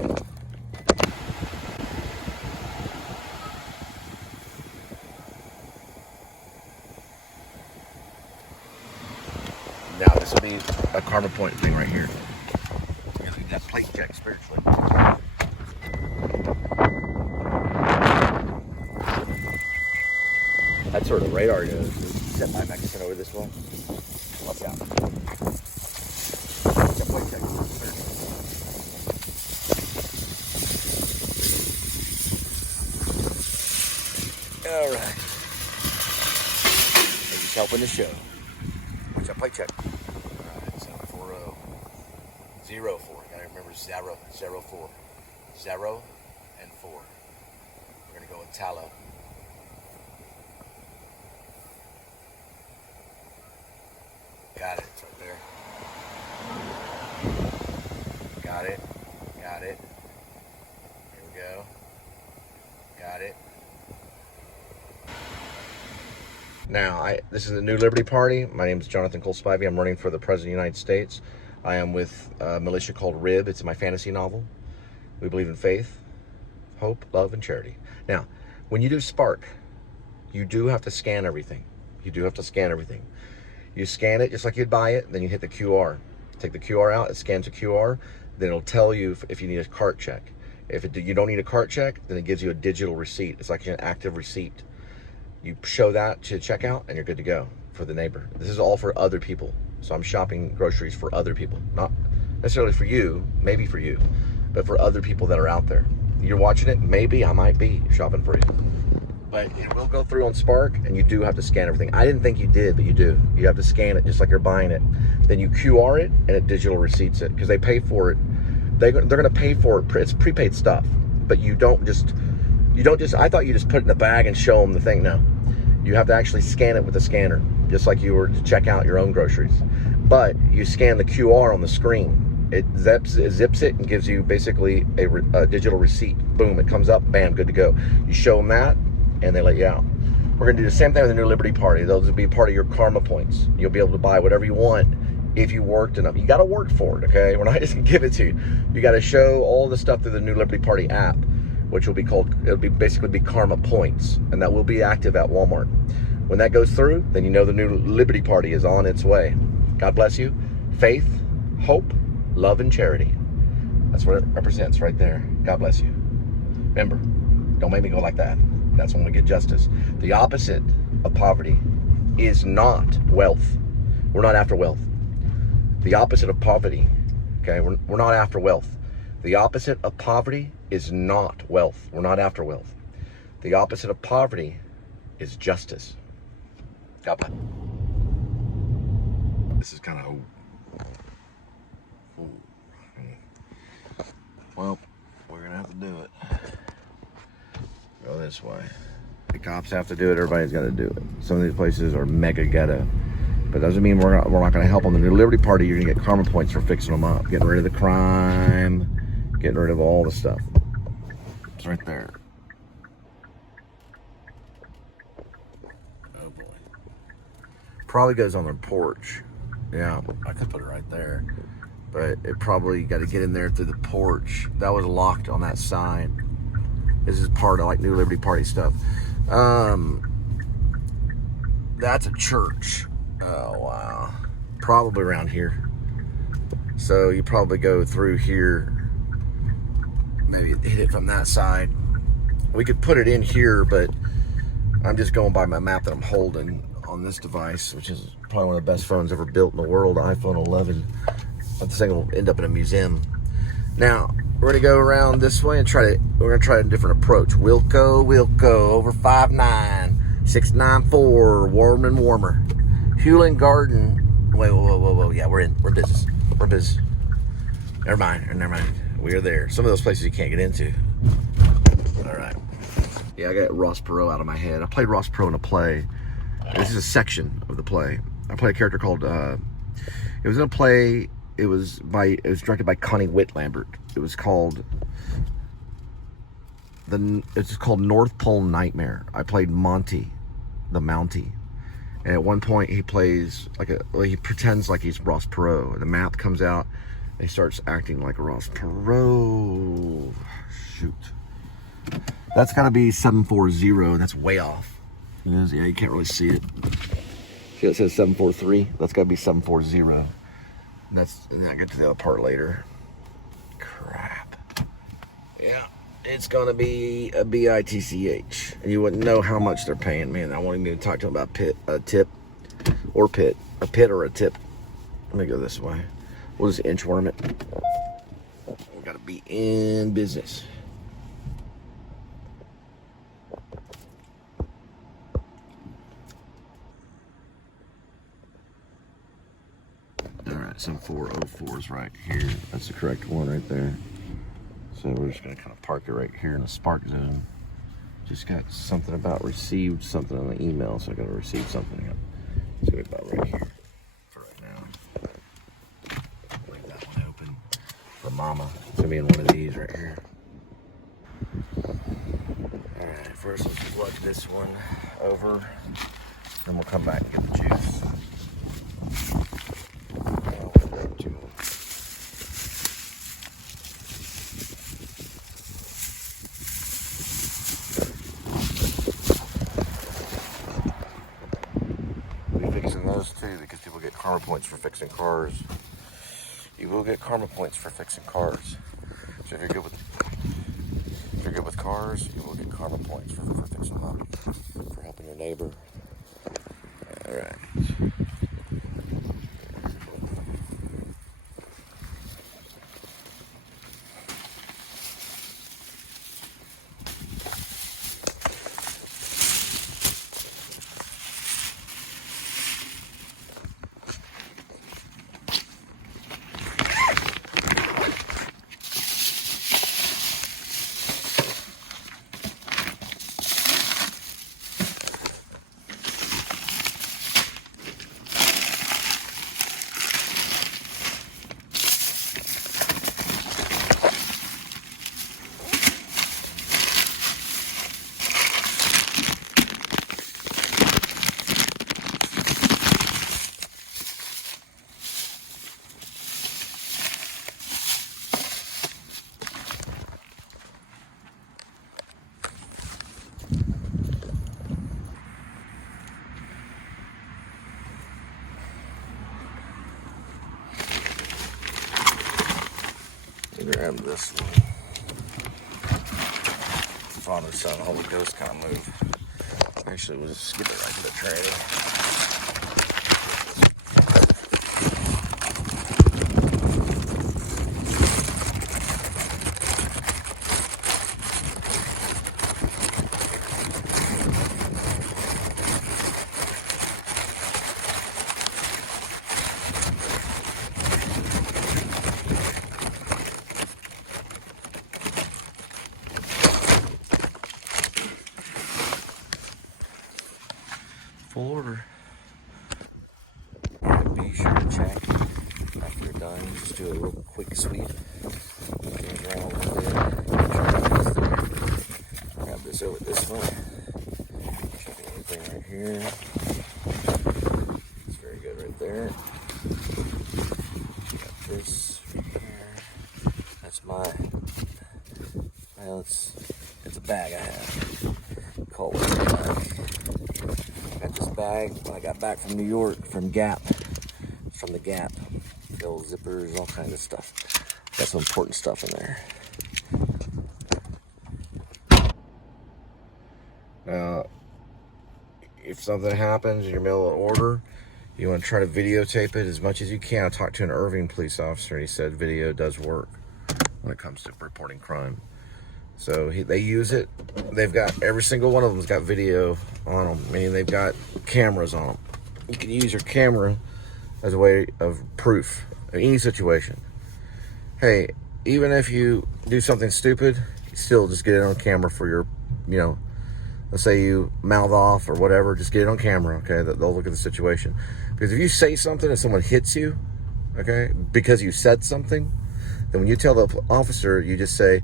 Now this will be a karma point thing right here. We're gonna do that plate check spiritually. That's where the radar goes. Set my Mexican over this way. Watch out. That plate check spiritually. All right. He's helping the show. Watch that plate check. All right, 740. 04. Gotta remember 0, 04. 0 and 4. We're gonna go with tallow. Got it. It's right there. Got it. Got it. Here we go. Got it. Now, this is the New Liberty Party. My name is Jonathan Cole Spivey. I'm running for the President of the United States. I am with a militia called RIB. It's my fantasy novel. We believe in faith, hope, love, and charity. Now, when you do Spark, you do have to scan everything. You do have to scan everything. You scan it just like you'd buy it, then you hit the QR. Take the QR out, it scans a QR, then it'll tell you if you need a cart check. If you don't need a cart check, then it gives you a digital receipt. It's like an active receipt. You show that to checkout and you're good to go for the neighbor. This is all for other people. So I'm shopping groceries for other people. Not necessarily for you, maybe for you, but for other people that are out there. You're watching it, maybe I might be shopping for you. But it will go through on Spark and you do have to scan everything. I didn't think you did, but you do. You have to scan it just like you're buying it. Then you QR it and it digital receipts it because they pay for it. They're gonna pay for it. It's prepaid stuff, but you don't just, I thought you just put it in the bag and show them the thing. No, you have to actually scan it with a scanner, just like you were to check out your own groceries. But you scan the QR on the screen. It zips it and gives you basically a digital receipt. Boom, it comes up, bam, good to go. You show them that and they let you out. We're gonna do the same thing with the New Liberty Party. Those will be part of your karma points. You'll be able to buy whatever you want if you worked enough. You gotta work for it, okay? We're not just gonna give it to you. You gotta show all the stuff through the New Liberty Party app, which will be called, it'll be basically be karma points, and that will be active at Walmart. When that goes through, then you know the New Liberty Party is on its way. God bless you. Faith, hope, love, and charity. That's what it represents right there. God bless you. Remember, don't make me go like that. That's when we get justice. The opposite of poverty is not wealth. We're not after wealth. The opposite of poverty, okay, we're not after wealth. The opposite of poverty is not wealth. We're not after wealth. The opposite of poverty is justice. God bless. This is kind of, well, we're gonna have to do it. Go this way. The cops have to do it. Everybody's got to do it. Some of these places are mega ghetto, but doesn't mean we're not going to help them. The New Liberty Party, you're going to get karma points for fixing them up, getting rid of the crime, getting rid of all the stuff. It's right there. Oh boy. Probably goes on their porch. Yeah, I could put it right there, but it probably got to get in there through the porch. That was locked on that side. This is part of like New Liberty Party stuff. That's a church. Oh, wow. Probably around here. So you probably go through here. Maybe hit it from that side. We could put it in here, but I'm just going by my map that I'm holding on this device, which is probably one of the best phones ever built in the world, iPhone 11. This thing will end up in a museum. Now, we're gonna go around this way and we're gonna try a different approach. Wilco, over 5'9", 694, warm and warmer. Hewlin Garden, whoa, yeah, we're business. We're business. Never mind. We are there. Some of those places you can't get into. All right. Yeah, I got Ross Perot out of my head. I played Ross Perot in a play. This is a section of the play. I played a character called, it was in a play. It was directed by Connie Whit Lambert. It was called it's called North Pole Nightmare. I played Monty, the Mountie. And at one point he plays he pretends like he's Ross Perot. And the map comes out and he starts acting like Ross Perot. Shoot. That's gotta be 740, and that's way off. Yeah, you can't really see it. See, it says 743. That's gotta be 740. And then I get to the other part later. Crap. Yeah, it's gonna be a BITCH, and you wouldn't know how much they're paying me. And I wanted me to talk to them about a pit or a tip. Let me go this way. We'll just inchworm it. We gotta be in business. All right, so 404 is right here. That's the correct one right there. So we're just gonna kind of park it right here in the spark zone. Just got something about received something on the email, so I gotta receive something. It's gonna be about right here for right now. Leave that one open for Mama. It's gonna be in one of these right here. All right, first let's plug this one over, then we'll come back and get the juice. Too, because people get karma points for fixing cars. You will get karma points for fixing cars. So if you're good with cars, you will get karma points for fixing them up, for helping your neighbor. All right. Grab this one. Father, Son, Holy Ghost kind of move. Actually, we'll just skip it right to the trailer. Order. Be sure to check after you're done. Just do a real quick sweep. Grab this over this way. Check everything right here. It's very good right there. Got this right there. That's well, it's a bag I have. Cole bag. Got this bag when I got back from New York, from Gap, from the Gap. Old zippers, all kinds of stuff. Got some important stuff in there. Now, if something happens in your middle of order, you want to try to videotape it as much as you can. I talked to an Irving police officer, and he said video does work when it comes to reporting crime. So they use it. They've got, every single one of them's got video on them. Meaning they've got cameras on them. You can use your camera as a way of proof in any situation. Hey, even if you do something stupid, you still just get it on camera for your, let's say you mouth off or whatever, just get it on camera, okay? They'll look at the situation. Because if you say something and someone hits you, okay, because you said something, then when you tell the officer, you just say,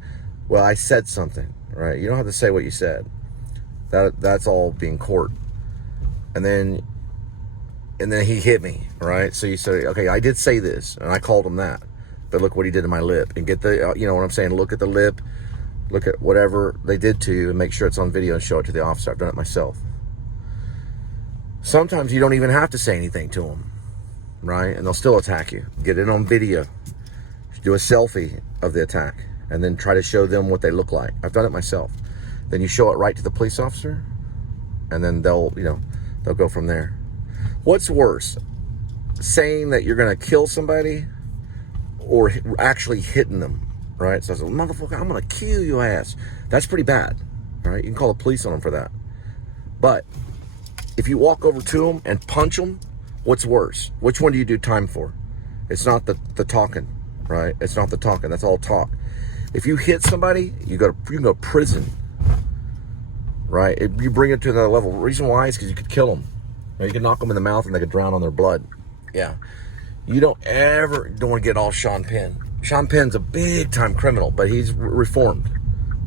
well, I said something, right? You don't have to say what you said. That's all being court. And then he hit me, right? So you say, okay, I did say this, and I called him that, but look what he did to my lip. And get the, you know what I'm saying? Look at the lip, look at whatever they did to you, and make sure it's on video and show it to the officer. I've done it myself. Sometimes you don't even have to say anything to them, right? And they'll still attack you. Get it on video. Do a selfie of the attack, and then try to show them what they look like. I've done it myself. Then you show it right to the police officer, and then they'll go from there. What's worse, saying that you're going to kill somebody or actually hitting them, right? So I said, motherfucker, I'm going to kill your ass. That's pretty bad, right? You can call the police on them for that. But if you walk over to them and punch them, what's worse? Which one do you do time for? It's not the talking, right? It's not the talking. That's all talk. If you hit somebody, you can go to prison, right? You bring it to another level. The reason why is because you could kill them. You can knock them in the mouth and they could drown on their blood. Yeah. You don't want to get all Sean Penn. Sean Penn's a big time criminal, but he's reformed.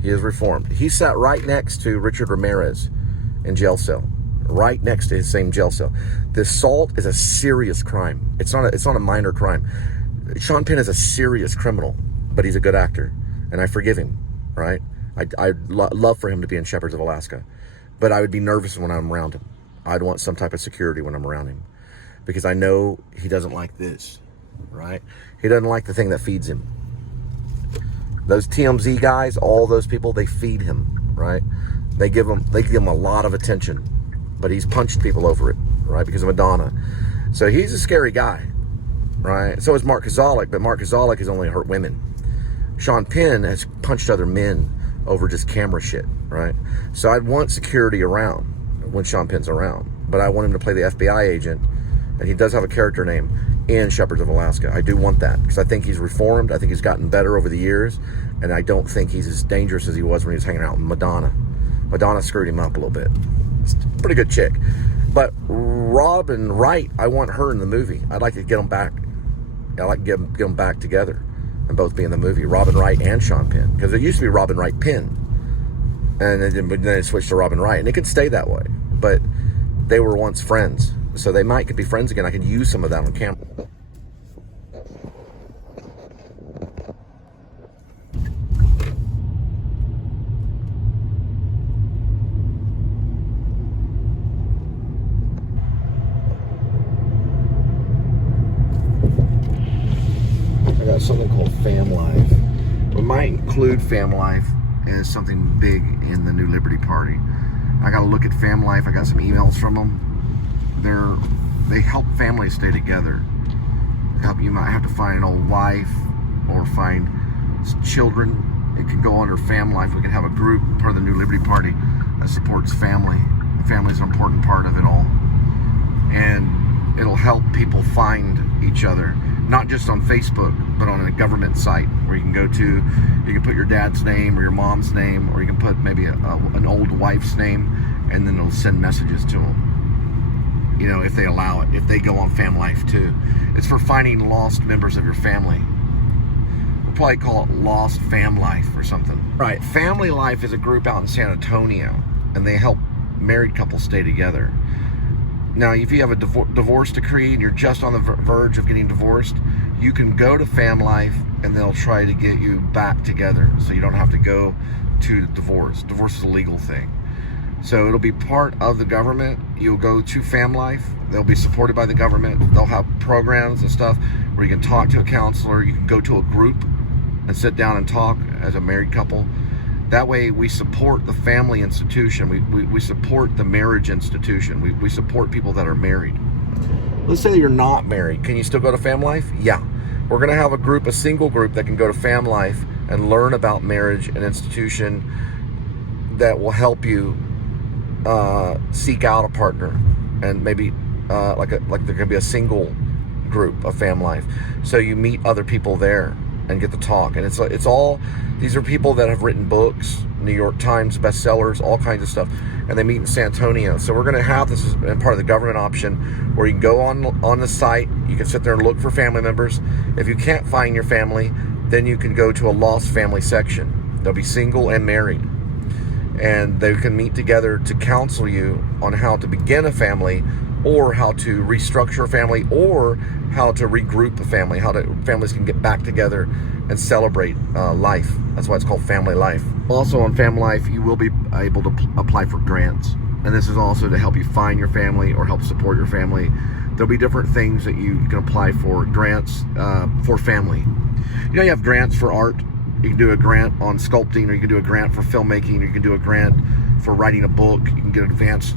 He is reformed. He sat right next to Richard Ramirez in jail cell, right next to his same jail cell. The assault is a serious crime. It's not a minor crime. Sean Penn is a serious criminal, but he's a good actor, and I forgive him, right? I'd love for him to be in Shepherds of Alaska, but I would be nervous when I'm around him. I'd want some type of security when I'm around him, because I know he doesn't like this, right? He doesn't like the thing that feeds him. Those TMZ guys, all those people, they feed him, right? They give him a lot of attention, but he's punched people over it, right? Because of Madonna. So he's a scary guy, right? So is Mark Kozalik, but Mark Kozalik has only hurt women. Sean Penn has punched other men over just camera shit, right? So I'd want security around when Sean Penn's around, but I want him to play the FBI agent, and he does have a character name in Shepherds of Alaska. I do want that, because I think he's reformed. I think he's gotten better over the years, and I don't think he's as dangerous as he was when he was hanging out with Madonna. Madonna screwed him up a little bit. It's a pretty good chick. But Robin Wright, I want her in the movie. I'd like to get them back. I'd like to get them back together and both be in the movie. Robin Wright and Sean Penn, because there used to be Robin Wright Penn, and then it switched to Robin Wright, and it could stay that way. But they were once friends, so they could be friends again. I could use some of that on camera. I got something called Fam Life. We might include Fam Life as something big in the New Liberty Party. I got to look at Fam Life. I got some emails from them. They help families stay together. You might have to find an old wife or find children. It can go under Fam Life. We can have a group, part of the New Liberty Party, that supports family. Family is an important part of it all. And it'll help people find each other, not just on Facebook, but on a government site where you can go to. You can put your dad's name or your mom's name, or you can put maybe an old wife's name, and then it'll send messages to them. You know, if they allow it, if they go on Fam Life too. It's for finding lost members of your family. We'll probably call it Lost Fam Life or something. Right, Family Life is a group out in San Antonio, and they help married couples stay together. Now, if you have a divorce decree and you're just on the verge of getting divorced, you can go to Fam Life and they'll try to get you back together, so you don't have to go to divorce. Divorce is a legal thing. So it'll be part of the government. You'll go to Fam Life. They'll be supported by the government. They'll have programs and stuff where you can talk to a counselor. You can go to a group and sit down and talk as a married couple. That way we support the family institution. We support the marriage institution. We support people that are married. Let's say you're not married. Can you still go to Fam Life? Yeah. We're going to have a single group that can go to Fam Life and learn about marriage and institution that will help you seek out a partner, and maybe like there can be a single group of Fam Life, so you meet other people there and get to talk. And it's all, these are people that have written books, New York Times bestsellers, all kinds of stuff, and they meet in San Antonio. So we're going to have this as part of the government option, where you can go on the site, you can sit there and look for family members. If you can't find your family, then you can go to a lost family section. They'll be single and married. and they can meet together to counsel you on how to begin a family, or how to restructure a family, or how to regroup a family, how families can get back together and celebrate life. That's why it's called Family Life. Also on Family Life, you will be able to apply for grants. And this is also to help you find your family or help support your family. There'll be different things that you can apply for, grants for family. You know, you have grants for art. You can do a grant on sculpting, or you can do a grant for filmmaking, or you can do a grant for writing a book. You can get advanced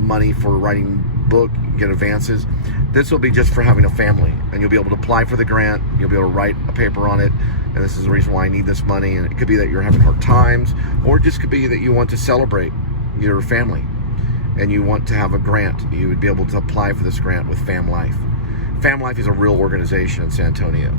money for writing a book. You can get advances. This will be just for having a family, and you'll be able to apply for the grant. You'll be able to write a paper on it, and this is the reason why I need this money. And it could be that you're having hard times, or it just could be that you want to celebrate your family and you want to have a grant. You would be able to apply for this grant with Fam Life. Fam Life is a real organization in San Antonio.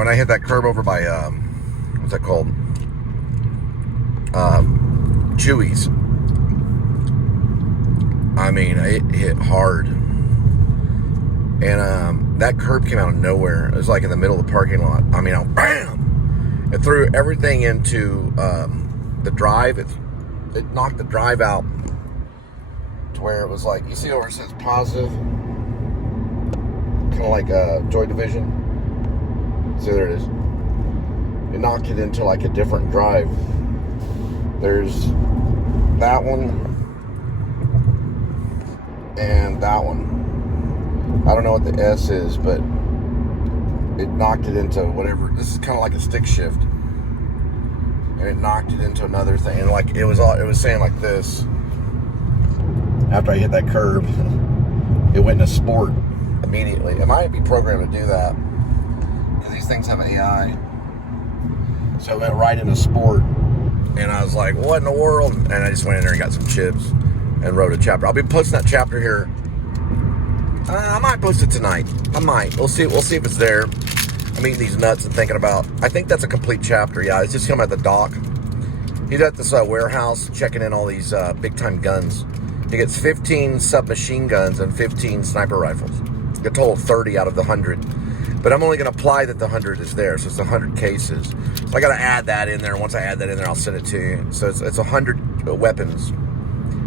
I hit that curb over by what's that called? Chewy's. I mean, it hit hard, and that curb came out of nowhere. It was like in the middle of the parking lot. I mean, bam! It threw everything into the drive. It knocked the drive out to where it was like, you see where it says positive, kind of like Joy Division. So there it is. It knocked it into like a different drive. There's that one and that one. I don't know what the S is, but it knocked it into whatever. This is kind of like a stick shift, and it knocked it into another thing. And like it was saying like this. After I hit that curb, it went into sport immediately. It might be programmed to do that. These things have AI. So it went right into sport. And I was like, what in the world? And I just went in there and got some chips and wrote a chapter. I'll be posting that chapter here. I might post it tonight. I might. We'll see if it's there. I'm eating these nuts and thinking about, I think that's a complete chapter. Yeah, it's just him at the dock. He's at this warehouse checking in all these big time guns. He gets 15 submachine guns and 15 sniper rifles. A total of 30 out of the 100. But I'm only going to apply that the 100 is there, so it's 100 cases. So I got to add that in there. Once I add that in there, I'll send it to you. So it's 100 weapons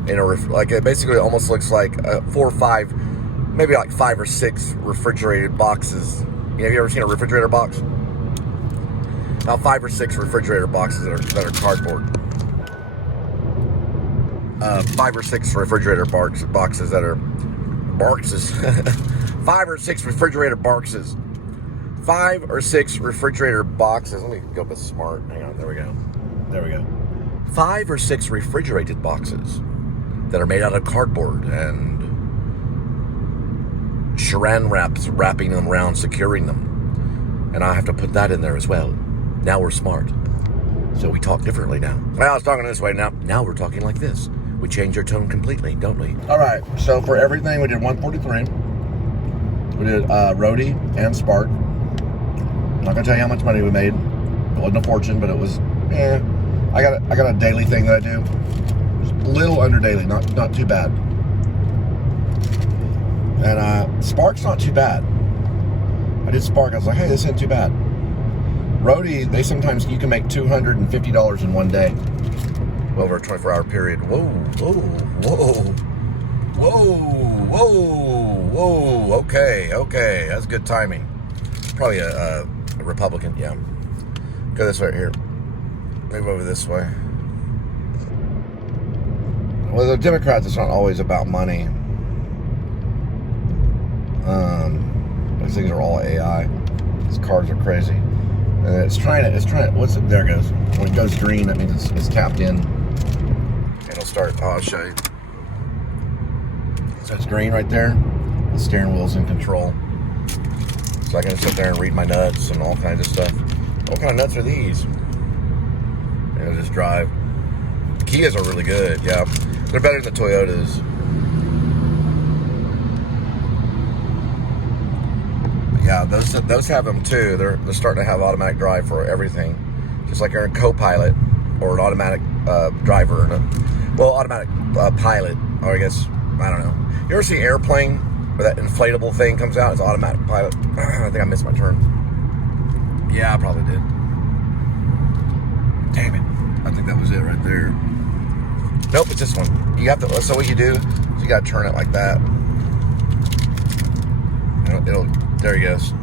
in a like it basically almost looks like 4 or 5, maybe like 5 or 6 refrigerated boxes. You know, have you ever seen a refrigerator box? About 5 or 6 refrigerator boxes that are cardboard. 5 or 6 refrigerator boxes that are boxes. 5 or 6 refrigerator boxes. 5 or 6 refrigerator boxes. Let me go with smart. Hang on. There we go. There we go. 5 or 6 refrigerated boxes that are made out of cardboard and saran wraps wrapping them around, securing them. And I have to put that in there as well. Now we're smart. So we talk differently now. Well, I was talking this way. Now we're talking like this. We change our tone completely, don't we? All right. So for everything, we did 143. We did Roadie and Spark. I'm not gonna tell you how much money we made. It wasn't a fortune, but it was. I got a daily thing that I do. Just a little under daily, not too bad. And Spark's not too bad. I did Spark. I was like, hey, this isn't too bad. Roadie, they sometimes you can make $250 in one day. Over a 24-hour period. Whoa, whoa, whoa, whoa, whoa, whoa. Okay, that's good timing. Probably a Republican, yeah. Go this way right here. Move over this way. Well, the Democrats, it's not always about money. These things are all AI. These cars are crazy. And it's trying to, what's it, there it goes. When it goes green, that means it's tapped in. And it'll start, I'll show you. So it's green right there. The steering wheel's in control. So I can sit there and read my nuts and all kinds of stuff. What kind of nuts are these? And it'll just drive. The Kias are really good, yeah. They're better than the Toyotas. Yeah, those have them too. They're starting to have automatic drive for everything. Just like you're a co-pilot or an automatic driver. Automatic pilot, or I guess, I don't know. You ever see Airplane, where that inflatable thing comes out? It's automatic pilot. I think I missed my turn. Yeah, I probably did. Damn it. I think that was it right there. Nope, it's this one. You have to, so what you do is you gotta turn it like that. There he goes.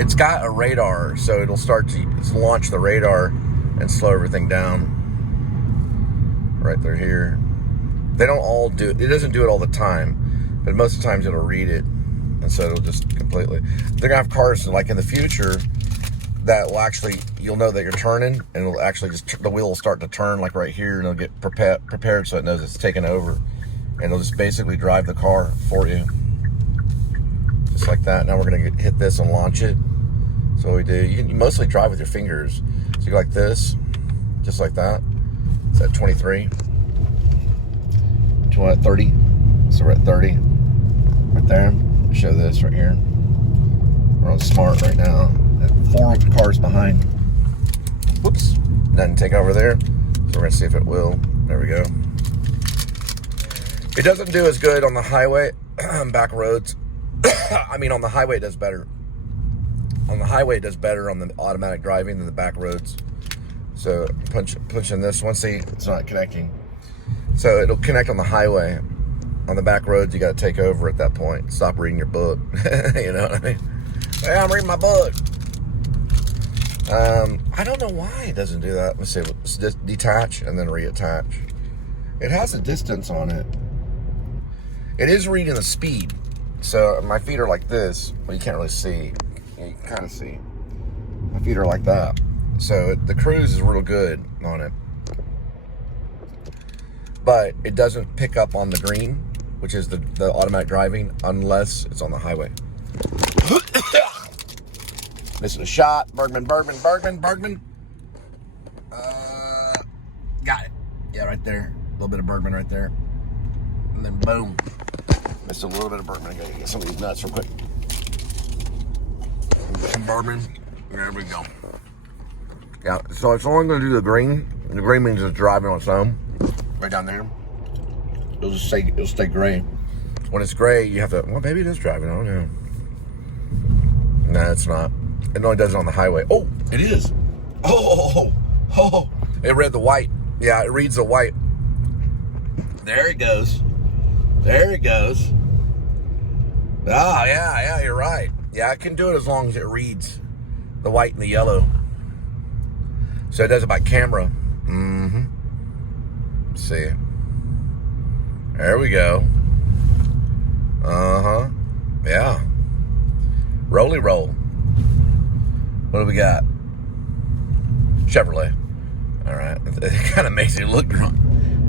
It's got a radar, so it'll start to launch the radar and slow everything down. Right there here. They don't all do it. It doesn't do it all the time, but most of the times it'll read it. And so it'll just completely, they're gonna have cars like in the future that will actually, you'll know that you're turning, and it'll actually just, the wheel will start to turn like right here, and it'll get prepared so it knows it's taken over. And it'll just basically drive the car for you. Just like that. Now we're gonna hit this and launch it. So what we do, you mostly drive with your fingers. So you go like this, just like that. It's at 23. 30. So we're at 30. Right there. Show this right here. We're on smart right now. 4 cars behind. Whoops. Doesn't take over there. So we're gonna see if it will. There we go. It doesn't do as good on the highway, back roads. I mean, on the highway it does better. On the highway it does better on the automatic driving than the back roads. So pushing this one, see, it's not connecting. So it'll connect on the highway. On the back roads, you got to take over at that point. Stop reading your book. You know what I mean? Hey, I'm reading my book. I don't know why it doesn't do that. Let's see. Let's just detach and then reattach. It has a distance on it. It is reading the speed. So my feet are like this. Well, you can't really see. You can kind of see. My feet are like that. So the cruise is real good on it. But it doesn't pick up on the green, which is the automatic driving, unless it's on the highway. Missing a shot. Bergman. Got it. Yeah, right there. A little bit of Bergman right there. And then boom. Missed a little bit of Bergman. I gotta get some of these nuts real quick. Some Bergman. There we go. Yeah, so it's only gonna do the green. The green means it's driving on its own. Right down there. It'll stay gray. When it's gray, you have to, well, maybe it is driving. I don't know. No, it's not. It only does it on the highway. Oh, it is. Oh. It read the white. Yeah, it reads the white. There it goes. Ah, yeah, you're right. Yeah, I can do it as long as it reads the white and the yellow. So it does it by camera. Let's see. There we go. Yeah. Rolly roll. What do we got? Chevrolet. All right. It kind of makes you look drunk.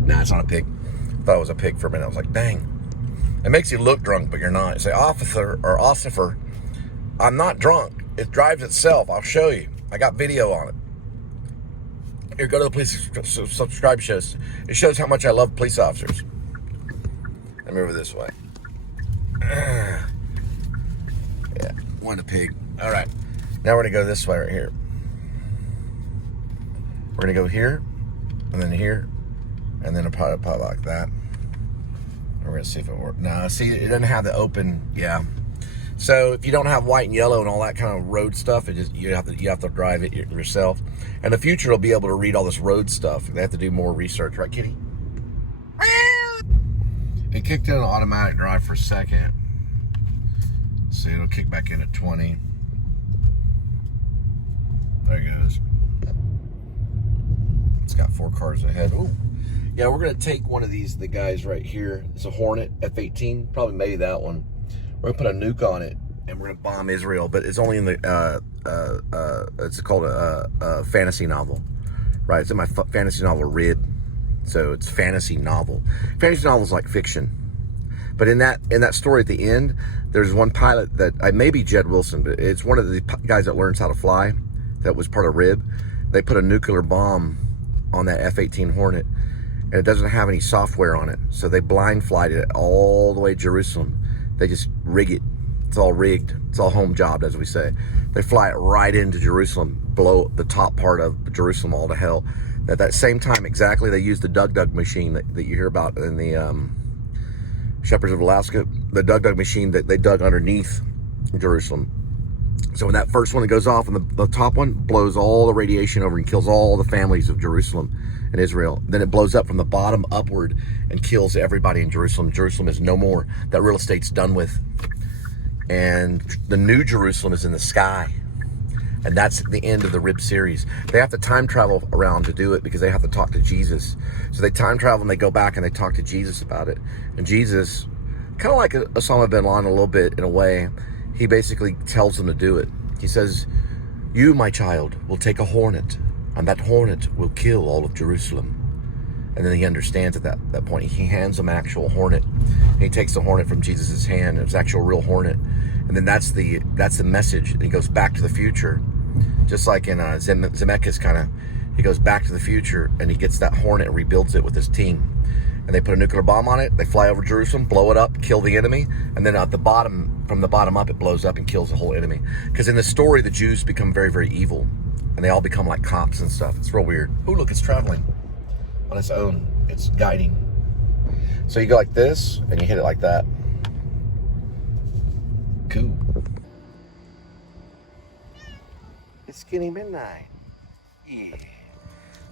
Nah, it's not a pig. I thought it was a pig for a minute. I was like, dang. It makes you look drunk, but you're not. Say, officer, I'm not drunk. It drives itself. I'll show you. I got video on it. Here, go to the police subscribe shows. It shows how much I love police officers. Let me over this way. Yeah, one a pig. All right. Now we're going to go this way right here. We're going to go here, and then here, and then a pot like that. And we're going to see if it works. No, see, it doesn't have the open, yeah. So if you don't have white and yellow and all that kind of road stuff, it just you have to drive it yourself. In the future, it'll be able to read all this road stuff. They have to do more research, right, kitty? It kicked in an automatic drive for a second. See, it'll kick back in at 20. There it goes. It's got 4 cars ahead. Ooh. Yeah, we're going to take one of these, the guys right here. It's a Hornet F-18, probably maybe that one. We're going to put a nuke on it and we're gonna bomb Israel, but it's only in the it's called a fantasy novel, right? It's in my fantasy novel Rib, so it's fantasy novel. Fantasy novels like fiction, but in that story at the end, there's one pilot that I maybe Jed Wilson, but it's one of the guys that learns how to fly. That was part of Rib. They put a nuclear bomb on that F-18 Hornet, and it doesn't have any software on it, so they blind flight it all the way to Jerusalem. They just rig it. It's all rigged. It's all home jobbed, as we say. They fly it right into Jerusalem, blow the top part of Jerusalem all to hell. At that same time, exactly, they used the Dug machine that you hear about in the Shepherds of Alaska. The Dug machine that they dug underneath Jerusalem. So when that first one goes off, and the top one blows all the radiation over and kills all the families of Jerusalem and Israel. Then it blows up from the bottom upward and kills everybody in Jerusalem. Jerusalem is no more. That real estate's done with. And the new Jerusalem is in the sky. And that's the end of the Rib series. They have to time travel around to do it because they have to talk to Jesus. So they time travel and they go back and they talk to Jesus about it. And Jesus, kind of like Osama bin Laden a little bit in a way, he basically tells them to do it. He says, "You, my child, will take a hornet, and that hornet will kill all of Jerusalem." And then he understands at that point. He hands them an actual hornet. And he takes the hornet from Jesus' hand. It's actual real hornet. And then that's the message. And he goes back to the future. Just like in Zemeckis kind of, he goes back to the future and he gets that hornet and rebuilds it with his team. And they put a nuclear bomb on it. They fly over Jerusalem, blow it up, kill the enemy. And then at the bottom, from the bottom up, it blows up and kills the whole enemy. Because in the story, the Jews become very, very evil. And they all become like cops and stuff. It's real weird. Oh, look, it's traveling on its own. It's guiding. So you go like this and you hit it like that. Cool. It's Skinny Midnight. Yeah.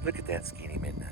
Look at that Skinny Midnight.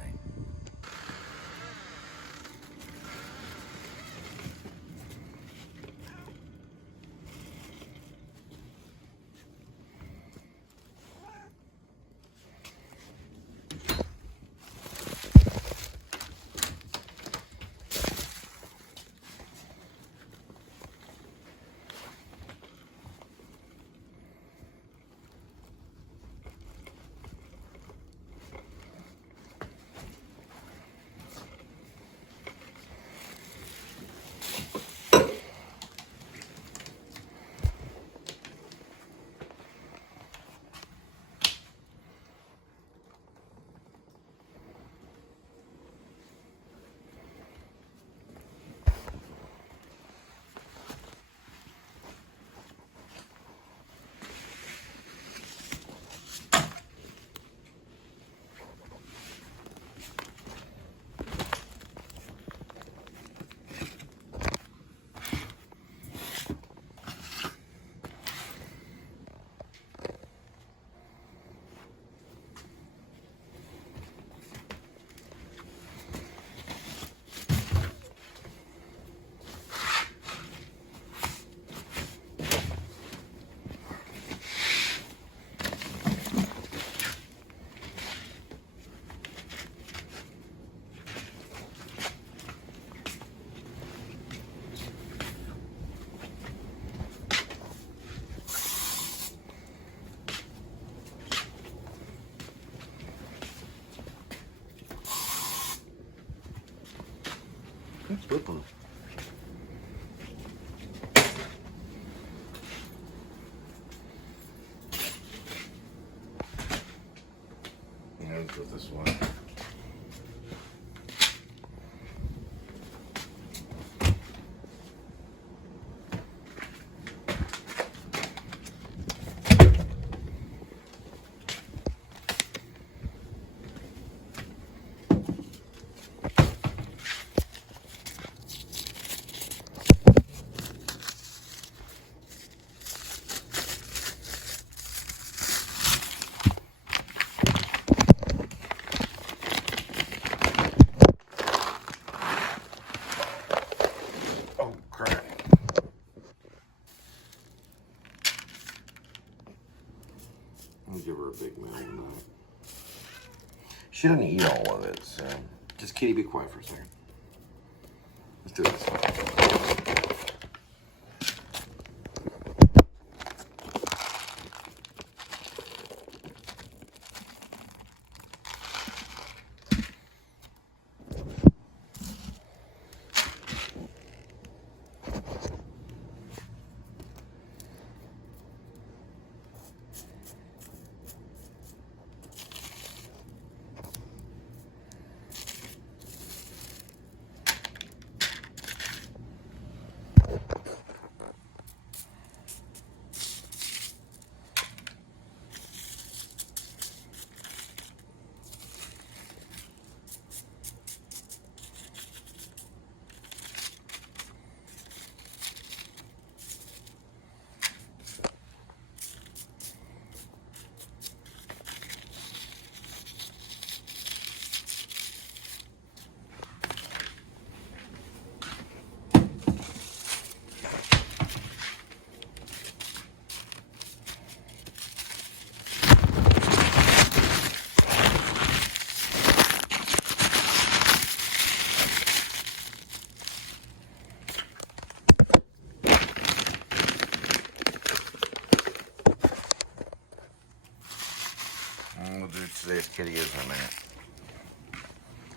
That's Drooble. Let's go this one. I'll give her a big meal tonight. She doesn't eat all of it, so just Kitty, be quiet for a second. Let's do this. we'll do today's kitty is in a minute.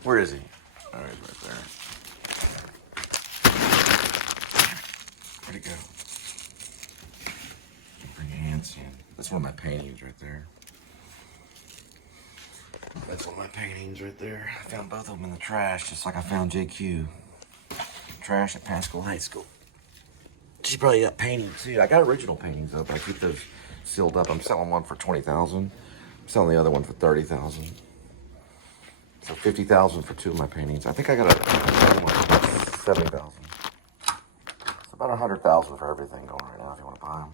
Where is he? Oh, he's right there. Where'd it go? Bring your hands in. That's one of my paintings right there. That's one of my paintings right there. I found both of them in the trash, just like I found JQ. Trash at Pascal High School. She probably got paintings too. I got original paintings though, but I keep those sealed up. I'm selling one for $20,000. I'm selling the other one for $30,000. So $50,000 for two of my paintings. I think I got a one for $70,000. It's about $100,000 for everything going right now if you want to buy them.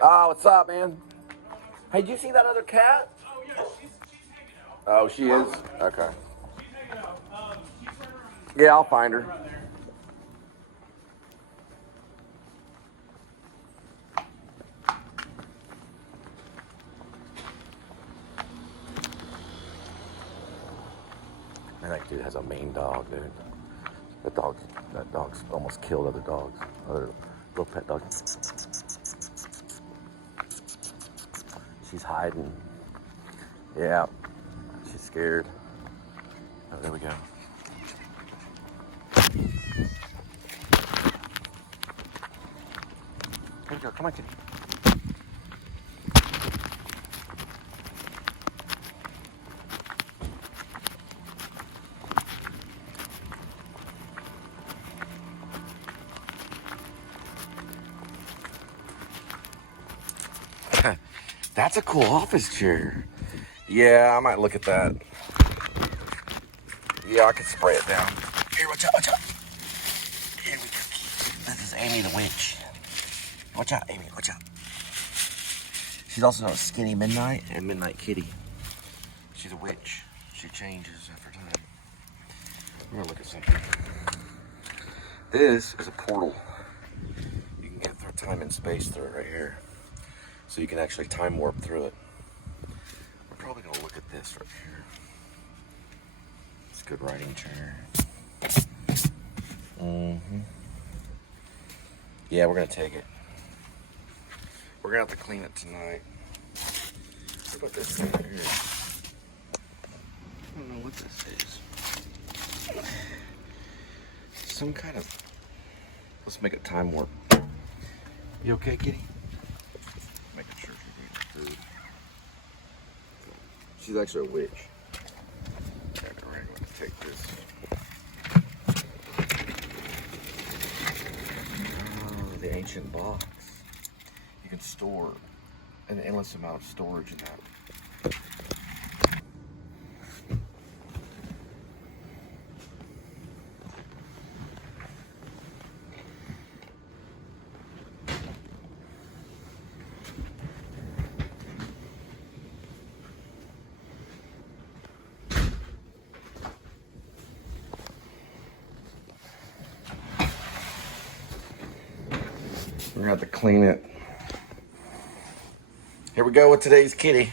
Oh, what's up, man? Hey, did you see that other cat? Oh, yeah, she's hanging out. Oh, she is? Okay. She's hanging out. She's running around. Yeah, I'll find her. Around there. Man, that dude has a mean dog, dude. That dog's almost killed other dogs. Other little pet dogs. She's hiding. Yeah, she's scared. Oh, there we go. Here we go. Come on, kitty. That's a cool office chair. Yeah, I might look at that. Yeah, I could spray it down. Here, watch out, watch out. Here we go. This is Amy the witch. Watch out, Amy, watch out. She's also known as Skinny Midnight and Midnight Kitty. She's a witch. She changes after time. We're gonna look at something. This is a portal. You can get through time and space through it right here. So you can actually time warp through it. We're probably gonna look at this right here. It's a good writing chair. Yeah, we're gonna take it. We're gonna have to clean it tonight. What about this thing right here? I don't know what this is. Some kind of... Let's make it time warp. You okay, kitty? Making sure she's eating food. She's actually a witch. Okay, we're going to take this. Oh, the ancient box. You can store an endless amount of storage in that. We're gonna have to clean it. Here we go with today's kitty.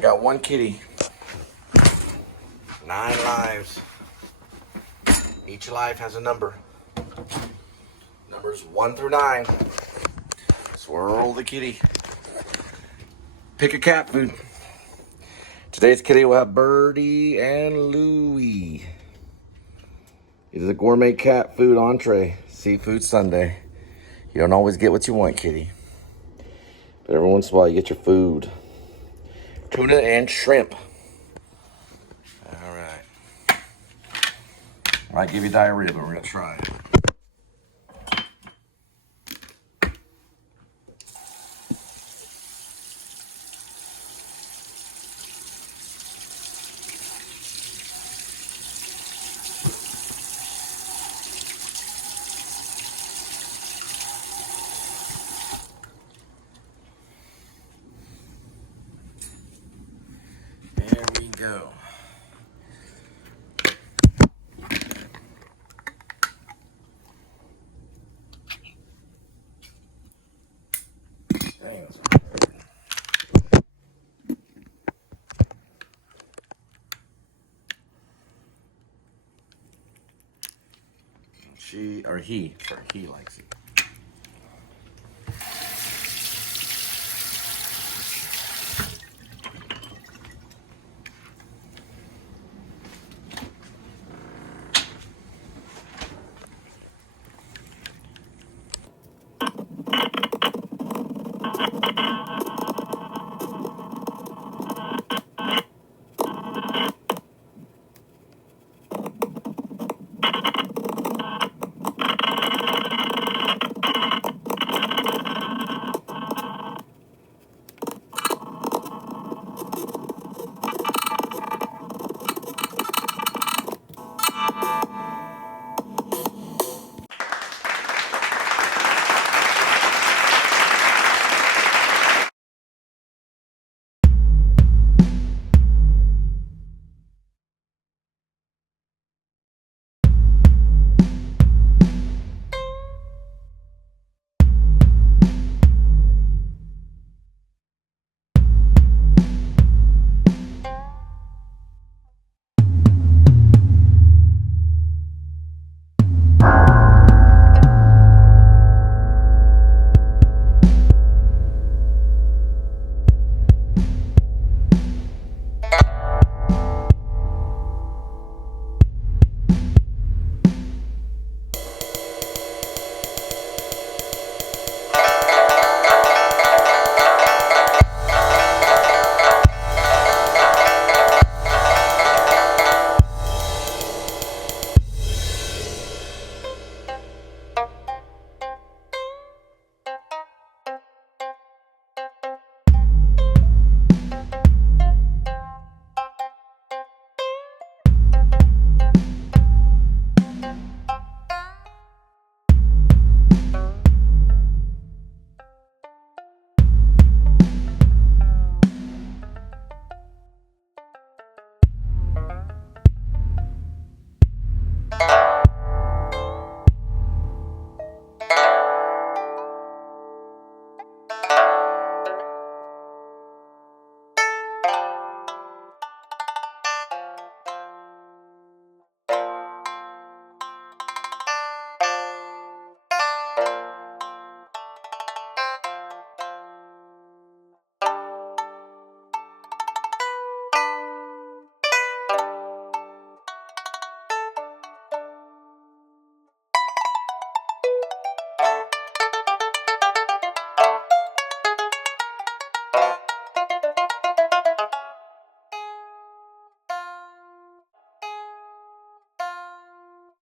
Got one kitty. 9 lives. Each life has a number. Numbers 1 through 9. Swirl the kitty. Pick a cat food. Today's kitty will have Birdie and Louie. It is a gourmet cat food entree, seafood sundae. You don't always get what you want, kitty. But every once in a while you get your food. Tuna and shrimp. All right. Might give you diarrhea, but we're gonna try it. There we go. Dang, that's hard. he likes it.